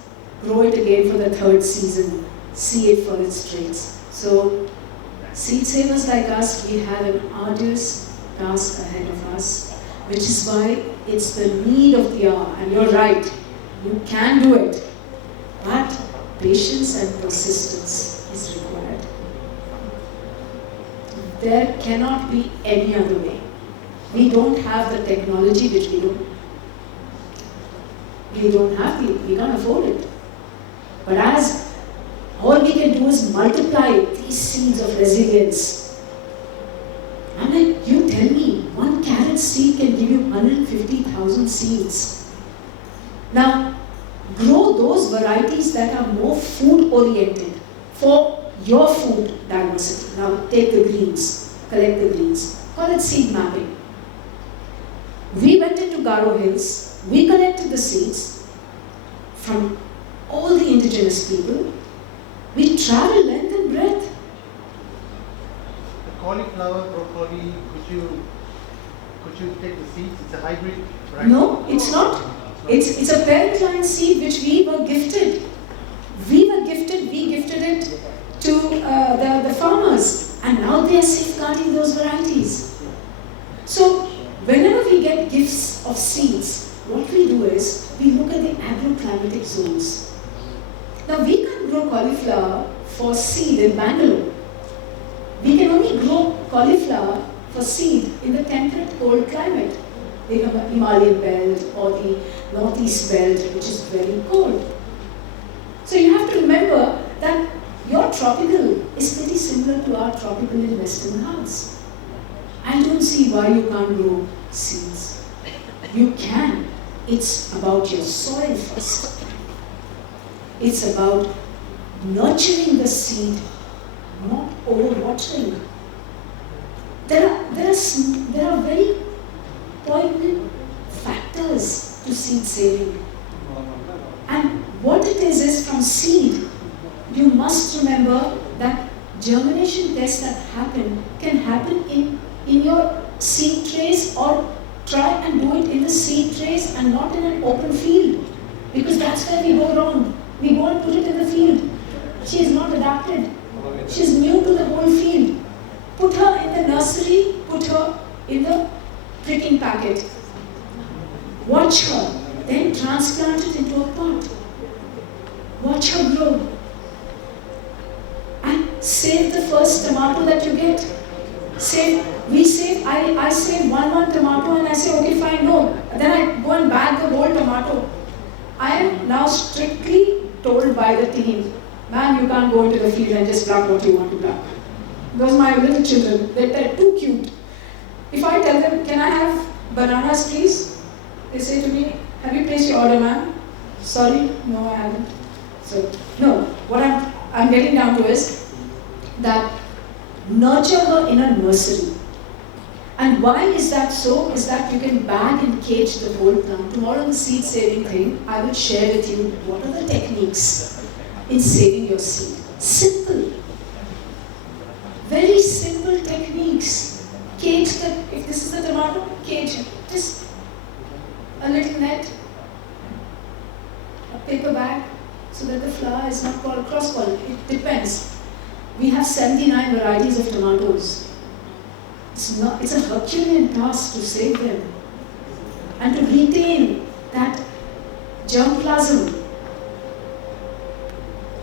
grow it again for the third season, see it for its traits. So, seed savers like us, we have an arduous task ahead of us, which is why it's the need of the hour. And you're right, you can do it, but patience and persistence is required. There cannot be any other way. We don't have the technology which we can't afford it. But as all we can do is multiply these seeds of resilience. I'm like, you tell me, one carrot seed can give you 150,000 seeds. Now, grow those varieties that are more food oriented for your food diversity. Now, take the greens, collect the greens, call it seed mapping. We went into Garo Hills, we collected the seeds from all the indigenous people. We traveled length and breadth. The cauliflower, broccoli, could you take the seeds? It's a hybrid variety. No, it's not. It's a parent line seed which we were gifted. We gifted it to the farmers, and now they are safeguarding those varieties. So, whenever we get gifts of seeds, what we do is we look at the agroclimatic zones. Now, we can't grow cauliflower for seed in Bangalore. We can only grow cauliflower for seed in the temperate cold climate, the Himalayan belt or the northeast belt, which is very cold. So you have to remember that your tropical is pretty similar to our tropical in Western Ghats. I don't see why you can't grow seeds. You can. It's about your soil first. It's about nurturing the seed, not overwatering. There are very poignant factors to seed saving. And what it is from seed, you must remember that germination tests that can happen in your seed trays, or try and do it in the seed trays and not in an open field. Because that's where we go wrong. We go and put it in the field. She is not adapted. She is new to the whole field. Put her in the nursery, put her in the pricking packet. Watch her, then transplant it into a pot. Watch her grow. And save the first tomato that you get. I save one tomato and I say, okay, fine, no. Then I go and bag the whole tomato. I am now strictly told by the team, man, you can't go into the field and just pluck what you want to pluck. Those are my little children, they're too cute. If I tell them, can I have bananas please? They say to me, have you placed your order, ma'am? Sorry, no, I haven't. So, no, what I'm getting down to is that nurture her in a nursery. And why is that so? Is that you can bag and cage the whole plant. Tomorrow in the seed saving thing, I will share with you what are the techniques in saving your seed. Simple. Very simple techniques. Cage if this is the tomato, cage it. Just a little net, a paper bag, so that the flower is not called cross-pollinated. It depends. We have 79 varieties of tomatoes. It's a Herculean task to save them and to retain that germplasm.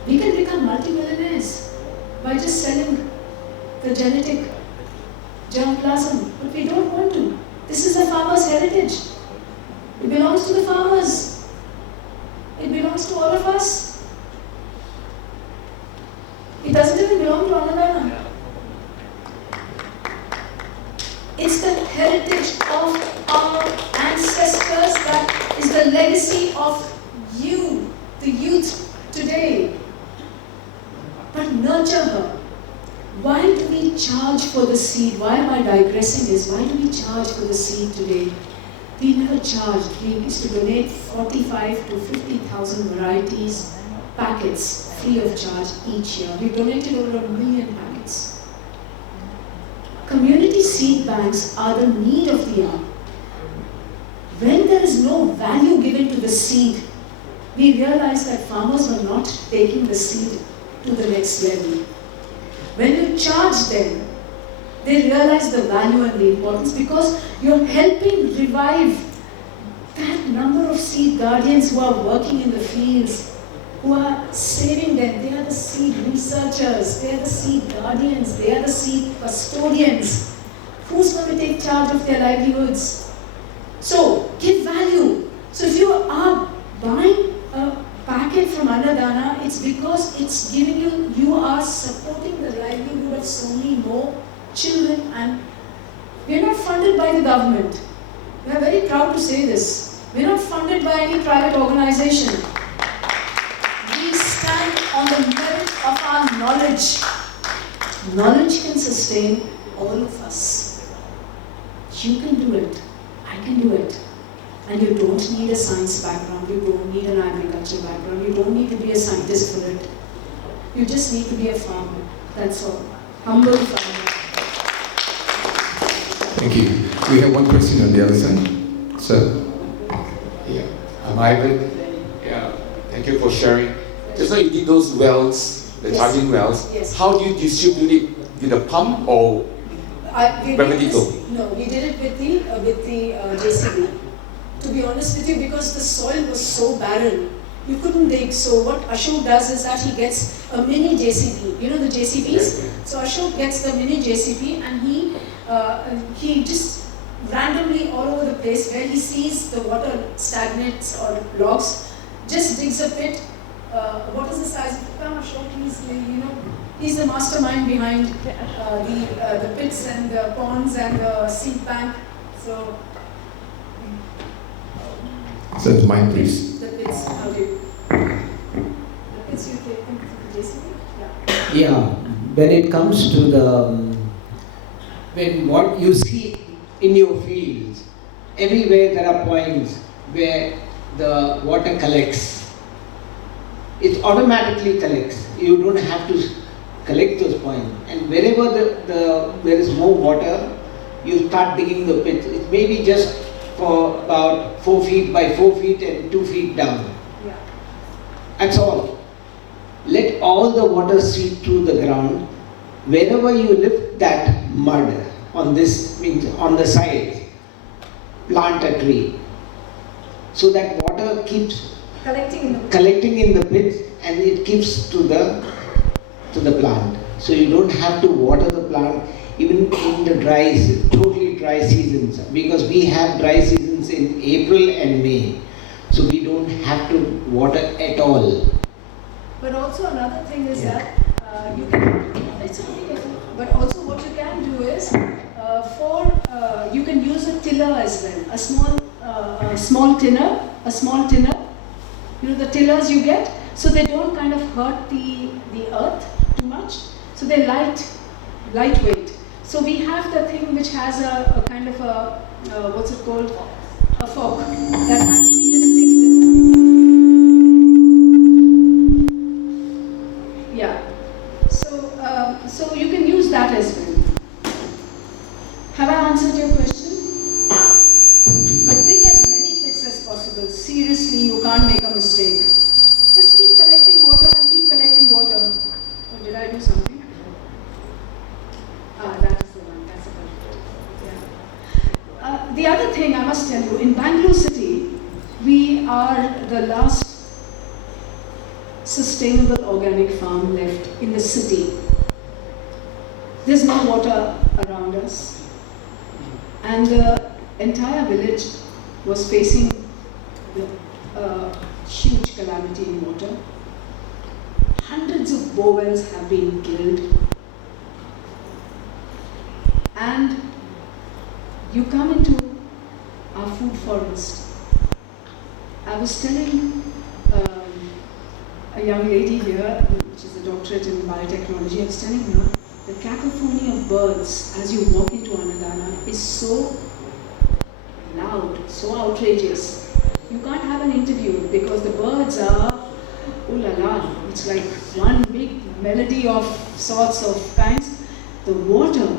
We can become multimillionaires by just selling the genetic germplasm, but we don't want to. This is the farmer's heritage. It belongs to the farmers. It belongs to all of us. It doesn't even belong to Annadana. It's the heritage of our ancestors that is the legacy of you, the youth today. But nurture her. Why do we charge for the seed? Why am I digressing this? Why do we charge for the seed today? We never charged. We used to donate 45 to 50,000 varieties, packets, free of charge each year. We donated over 1 million packets. Community seed banks are the need of the hour. When there is no value given to the seed, we realized that farmers were not taking the seed to the next level. When you charge them, they realize the value and the importance, because you're helping revive that number of seed guardians who are working in the fields, who are saving them. They are the seed researchers, they are the seed guardians, they are the seed custodians. Who's going to take charge of their livelihoods? So, give value. So if you are buying a packet from Annadana, it's because it's giving you are supporting the livelihood of so many more children, and we are not funded by the government. We are very proud to say this. We are not funded by any private organization. We stand on the merit of our knowledge. Knowledge can sustain all of us. You can do it. I can do it. And you don't need a science background. You don't need an agriculture background. You don't need to be a scientist for it. You just need to be a farmer. That's all. Humble farmer. Thank you. We have one question on the other side. Sir? Yeah, I'm Ivan. Yeah, thank you for sharing. Just now you did those wells, the Yes. charging wells. Yes. How do you distribute it? With a pump or We gravity did flow? this, no, we did it with the JCB. To be honest with you, because the soil was so barren, you couldn't dig. So what Ashok does is that he gets a mini JCB. You know the JCBs? Yeah. So Ashok gets the mini JCB, and he just randomly all over the place where he sees the water stagnates or logs, just digs a pit. What is the size of the Ashok? He's the mastermind behind the pits and the ponds and the seed bank. So Sir, mind please. the pits, how do you? The pits you take them to the JCB? Yeah. Yeah, when it comes to when what you see in your fields, everywhere there are points where the water collects. It automatically collects. You don't have to collect those points. And wherever there is more water, you start digging the pits. It may be just for about 4 feet by 4 feet and 2 feet down. Yeah. That's all. Let all the water seep through the ground. Wherever you lift that mud on this, means on the sides, plant a tree. So that water keeps collecting in the pits, and it keeps to the plant. So you don't have to water the plant even in the totally dry seasons, because we have dry seasons in April and May. So we don't have to water at all. But also another thing is Yeah. that you can, it's okay, but also what you can do is, you can use a tiller as well, a small tinner, you know the tillers you get, so they don't kind of hurt the earth too much, so they're lightweight. So we have the thing which has a kind of what's it called? A fork that actually just sticks it. Yeah. So you can use that as well. Have I answered your question? But dig as many pits as possible. Seriously, you can't make a mistake. Just keep collecting water and keep collecting water. Oh, did I do something? That is the one. That's the one. Yeah. The other thing I must tell you, in Bangalore city, we are the last sustainable organic farm left in the city. There's no water around us, and the entire village was facing huge calamity in water. Hundreds of bore wells have been drilled, and you come into our food forest. I was telling a young lady here, which is a doctorate in biotechnology, I was telling her the cacophony of birds as you walk into Annadana is so loud, so outrageous. You can't have an interview because the birds are, ooh la la, it's like one big melody of sorts of kinds. The water,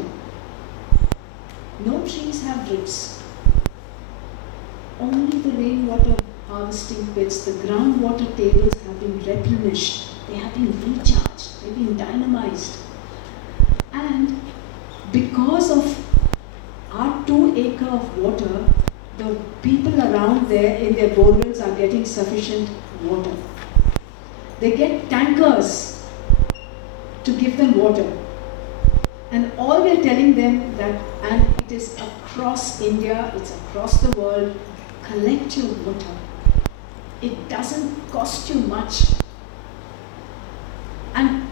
no trees have drips. Only the rainwater harvesting pits, the groundwater tables have been replenished, they have been recharged, they've been dynamized. And because of our 2 acres of water, the people around there in their borewells are getting sufficient water. They get tankers to give them water. And all we're telling them that, and it is across India, it's across the world, collect your water. It doesn't cost you much. And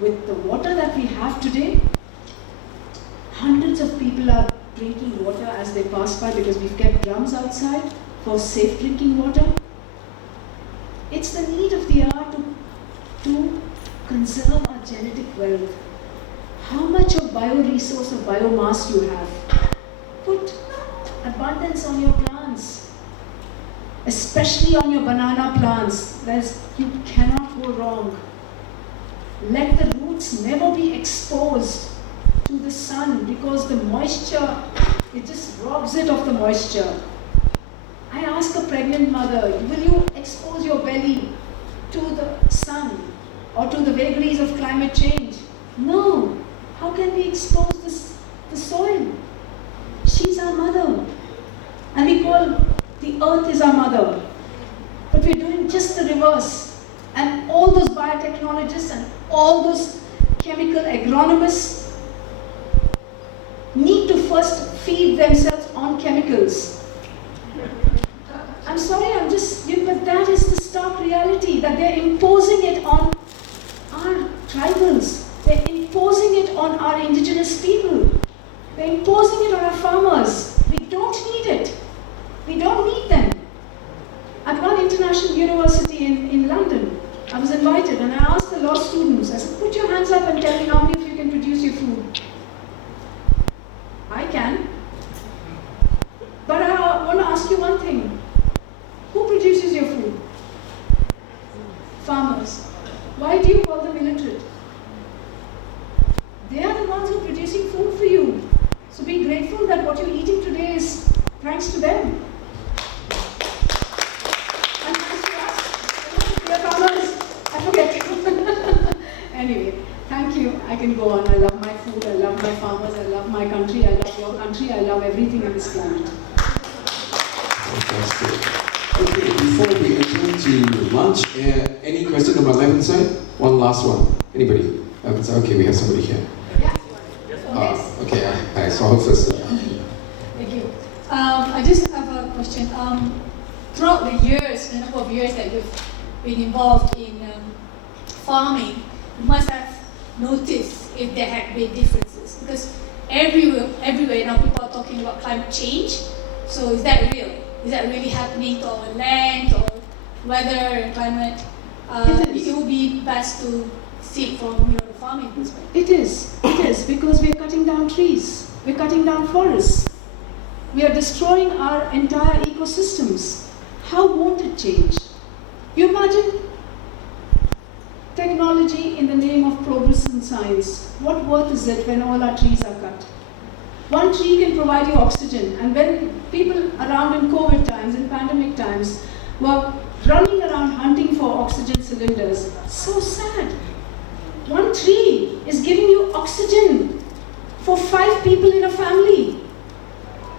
with the water that we have today, hundreds of people are drinking water as they pass by because we've kept drums outside for safe drinking water. It's the need of the hour to conserve our genetic wealth. How much of bioresource or biomass you have? Put abundance on your plants, especially on your banana plants. You cannot go wrong. Let the roots never be exposed to the sun because the moisture, it just robs it of the moisture. I ask a pregnant mother, will you expose your belly to the sun or to the vagaries of climate change? No. How can we expose the soil? She's our mother. And we call the earth is our mother. But we're doing just the reverse. And all those biotechnologists and all those chemical agronomists need to first feed themselves on chemicals. I'm sorry, but that is the stark reality, that they're imposing it on our tribals. They're imposing it on our indigenous people. They're imposing it on our farmers. We don't need it. We don't need them. At one international university in London, I was invited and I asked the law students, I said, put your hands up and tell me how many of you can produce your food. I can. But I want to ask you one thing. Who produces your food? Farmers. Why do you call them illiterate? They are the ones who are producing food for you. So be grateful that what you're eating today is thanks to them. And thanks to us. We are farmers. I forget. Anyway, thank you. I can go on. I love my food. I love my farmers. I love my country. I love your country. I love everything in this planet. Fantastic. Okay, before we adjourn to lunch, any question on my left-hand side? One last one. Anybody? Left-hand side? Okay, we have somebody here. Yeah. Yes. Okay, I saw her first. Thank you. I just have a question. Throughout the number of years that you've been involved in farming, you must have noticed if there have been differences. Because everywhere now people are talking about climate change. So is that real? Is that really happening to our land or weather and climate? It would be best to see it from the farming perspective. It is because we are cutting down trees, we are cutting down forests, we are destroying our entire ecosystems. How won't it change? You imagine technology in the name of progress in science. What worth is it when all our trees are cut? One tree can provide you oxygen, and when people around in COVID times, in pandemic times, were running around hunting for oxygen cylinders, so sad. One tree is giving you oxygen for 5 people in a family.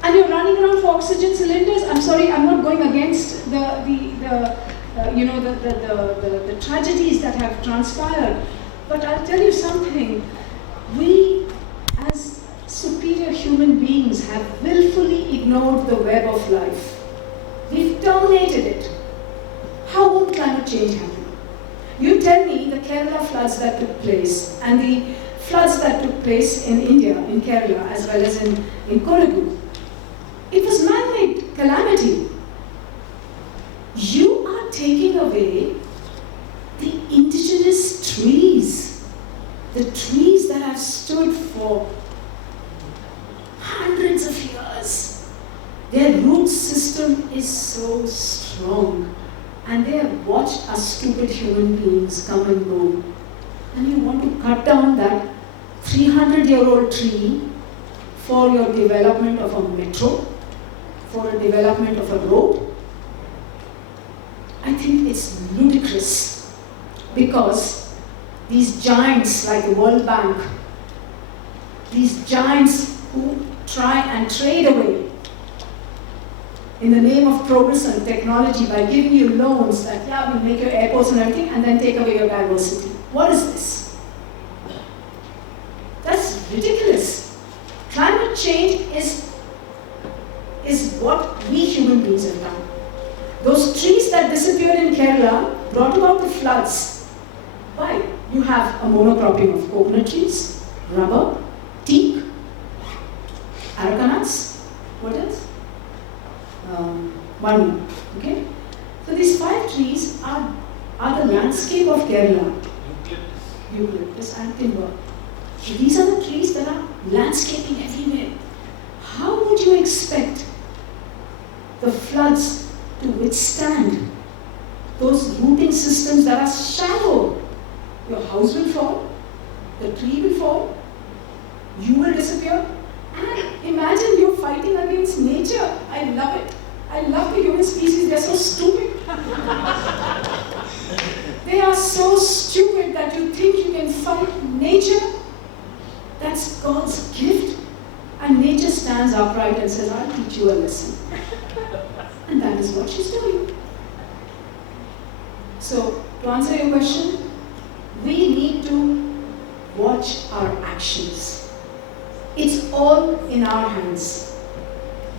And you're running around for oxygen cylinders. I'm sorry, I'm not going against the tragedies that have transpired. But I'll tell you something. We, as superior human beings, have willfully ignored the web of life. We've terminated it. How won't climate change happen? You tell me the Kerala floods that took place and the floods that took place in India, in Kerala, as well as in Kodagu. It was man-made calamity. You are taking away the indigenous trees, the trees that have stood for hundreds of years. Their root system is so strong, and they have watched us stupid human beings come and go. And you want to cut down that 300-year-old tree for your development of a metro, for a development of a road? it's ludicrous because these giants like the World Bank, these giants who try and trade away in the name of progress and technology by giving you loans that, yeah, we'll make your airports and everything, and then take away your diversity. What is this? That's ridiculous. Climate change is what we human beings have done. Those trees that disappeared in Kerala brought about the floods. Why? You have a monocropping of coconut trees, rubber, teak, aracanuts, what else? One, okay? So these 5 trees are the landscape of Kerala. Eucalyptus and timber. So these are the trees that are landscaping everywhere. How would you expect the floods to withstand those rooting systems that are shallow? Your house will fall, the tree will fall, you will disappear, and imagine you're fighting against nature. I love it. I love the human species, they're so stupid. They are so stupid that you think you can fight nature. That's God's gift. And nature stands upright and says, I'll teach you a lesson. And that is what she's doing. So, to answer your question, we need to watch our actions. It's all in our hands.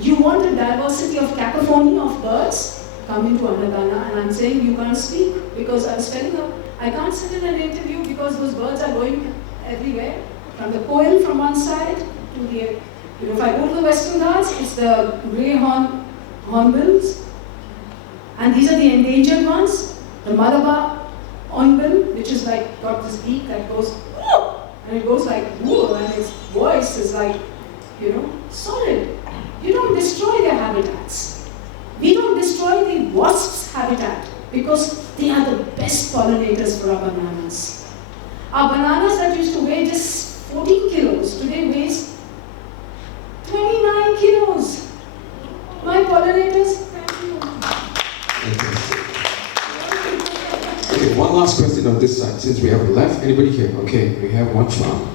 You want a diversity of cacophony of birds? Come into Annadana, and I'm saying you can't speak because I was telling her, I can't sit in an interview because those birds are going everywhere. From the koel from one side to the, if I go to the Western Ghats, it's the grey hornbills, and these are the endangered ones. The Malabar hornbill, which is like got this beak that goes, and it goes like whoa, and its voice is like, solid. You don't destroy their habitats. We don't destroy the wasps' habitat because they are the best pollinators for our bananas. Our bananas that used to weigh just 14 kilos today weighs 29 kilos. My pollinators, thank you. Okay, one last question on this side, since we have left. Anybody here? Okay, we have one farm.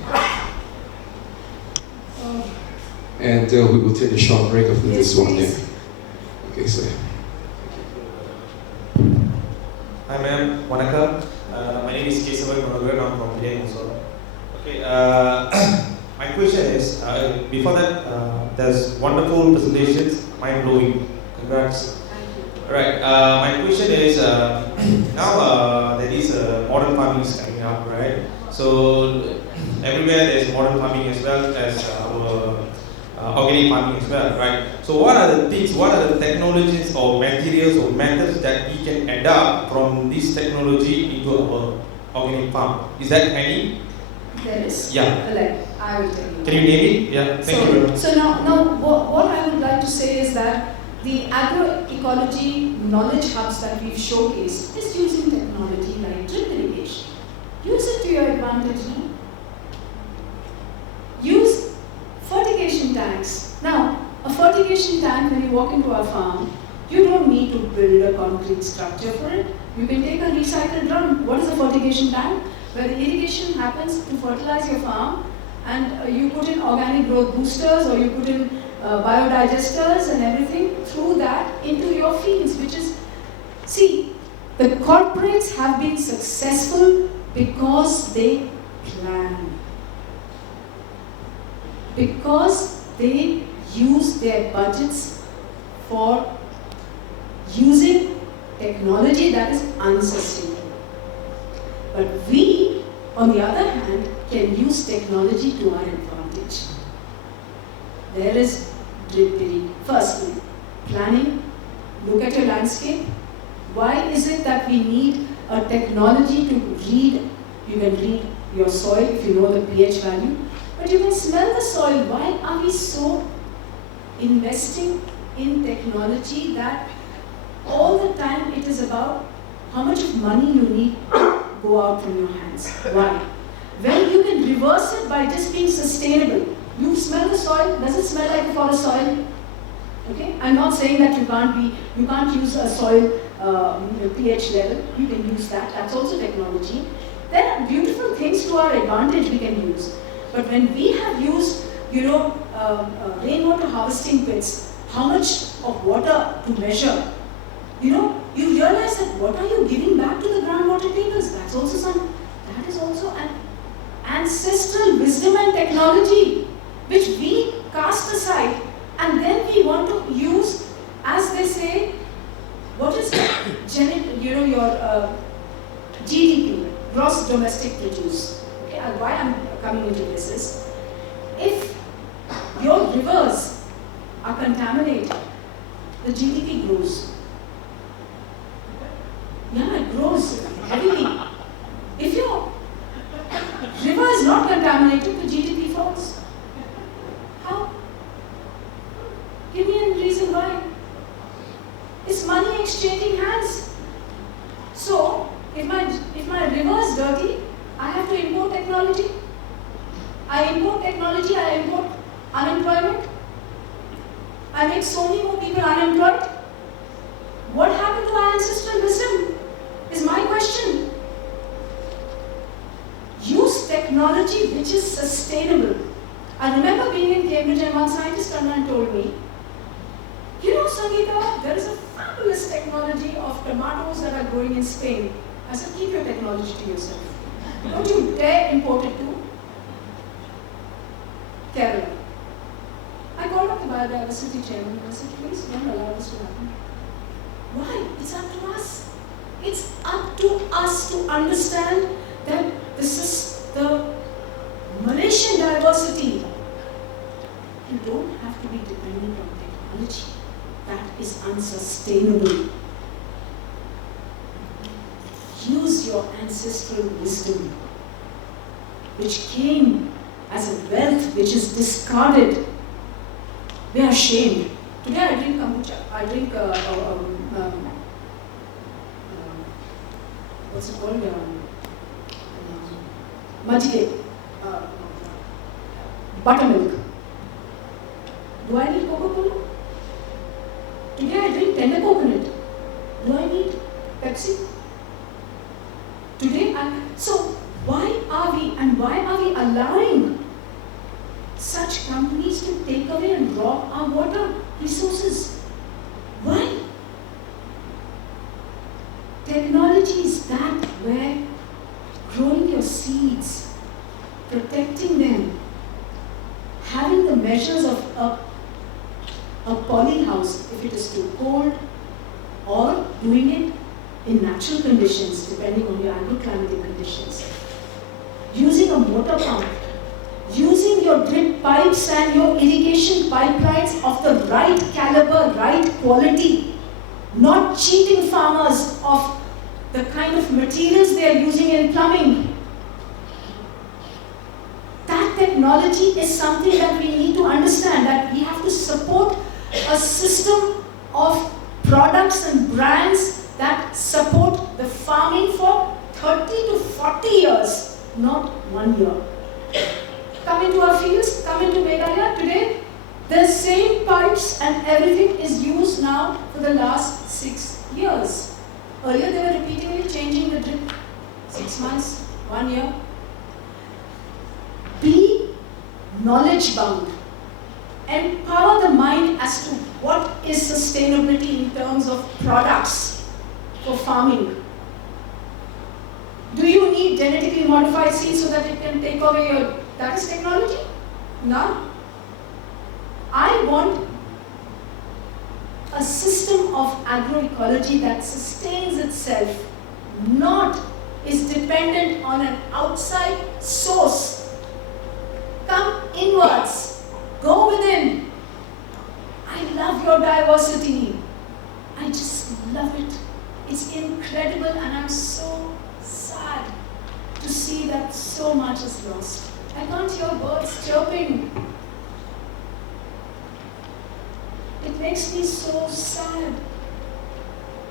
And we will take a short break after this one there. Okay, so. Hi ma'am, Wanaka. My name is Kesavan Manogar, I'm from India. Okay, my question is, before that, there's wonderful presentations, mind-blowing. Congrats. Right, my question is, now there is modern farming is coming up, right? So everywhere there's modern farming as well as organic farming as well, right? So what are the things, what are the technologies or materials or methods that we can adapt from this technology into our organic farm? Is that any? There is. Yeah. I will tell you. Can you name it? Yeah, thank you very much. So now what I would like to say is that the agroecology knowledge hubs that we've showcased is using technology like drip irrigation. Use it to your advantage, no? Use fertigation tanks. Now, a fertigation tank, when you walk into our farm, you don't need to build a concrete structure for it. You can take a recycled drum. What is a fertigation tank? Where the irrigation happens to fertilize your farm, and you put in organic growth boosters or you put in biodigesters and everything through that into your fields, which is, see, the corporates have been successful because they plan. Because they use their budgets for using technology that is unsustainable. But we, on the other hand, can use technology to our advantage. There is drip irrigation. Firstly, planning. Look at your landscape. Why is it that we need a technology to read? You can read your soil if you know the pH value, but you can smell the soil. Why are we so investing in technology that all the time it is about how much of money you need to go out from your hands? Why? When you can reverse it by just being sustainable. You smell the soil. Does it smell like a forest soil? Okay. I'm not saying that you can't use a soil pH level, you can use that. That's also technology. There are beautiful things to our advantage we can use. But when we have used, rainwater harvesting pits, how much of water to measure, you realize that what are you giving back to the groundwater tables? That is also an ancestral wisdom and technology which we cast aside, and then we want to use, as they say, what is your GDP, gross domestic produce. Okay, and why I'm coming into this is, if your rivers are contaminated, the GDP grows. Yeah, it grows heavily. If your river is not contaminated, the GDP falls. How? Give me a reason why. It's money exchanging hands. So, if my river is dirty, I have to import technology. I import technology, I import unemployment. I make so many more people unemployed. What happened to our ancestral wisdom is my question. Use technology which is sustainable. I remember being in Cambridge and one scientist told me, Sangita, there is a fabulous technology of tomatoes that are growing in Spain. I said, keep your technology to yourself. Don't you dare import it to Kerala. I called up the biodiversity chairman and I said, please don't allow this to happen. Why? It's up to us. It's up to us to understand that this is the Malaysian diversity. You don't have to be dependent on technology. That is unsustainable. Use your ancestral wisdom, which came as a wealth which is discarded. We are ashamed. Today I drink kombucha. I drink what's it called? Majike. Buttermilk. Do I need Coca-Cola? Today I drink tender coconut. Do I need Pepsi? Today so why are we allowing such companies to take away and rob our water resources? Why? Technology is that where growing your seeds, protecting them, having the measures of a poly house if it is too cold, or doing it in natural conditions depending on your agroclimatic conditions. Using a motor pump, using your drip pipes and your irrigation pipelines of the right caliber, right quality, not cheating farmers of the kind of materials they are using in plumbing. That technology is something that we need to understand, that we have to support a system of products and brands that support the farming for 30 to 40 years, not 1 year. Come into our fields, come into Meghalaya today, the same pipes and everything is used now for the last 6 years. Earlier they were repeatedly changing the drip, 6 months, 1 year. Be knowledge bound. Empower the mind as to what is sustainability in terms of products for farming. Do you need genetically modified seeds so that it can take away your... That is technology? No. I want a system of agroecology that sustains itself, not is dependent on an outside source. Come inwards. Go within. I love your diversity. I just love it. It's incredible, and I'm so sad to see that so much is lost. I can't hear birds chirping. It makes me so sad.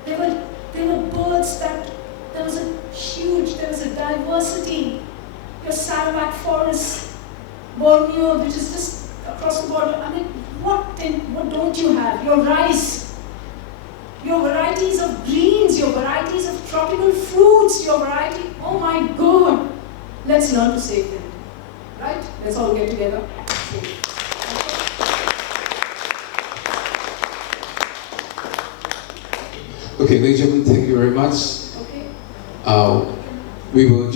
There were birds that, there was a diversity. Your Sarawak forest, Borneo, which is just across the border. I mean, what don't you have? Your rice, your varieties of greens, your varieties of tropical fruits, your variety, oh my God, let's learn to save them, right? Let's all get together. Okay, ladies and gentlemen, thank you very much. Okay. We will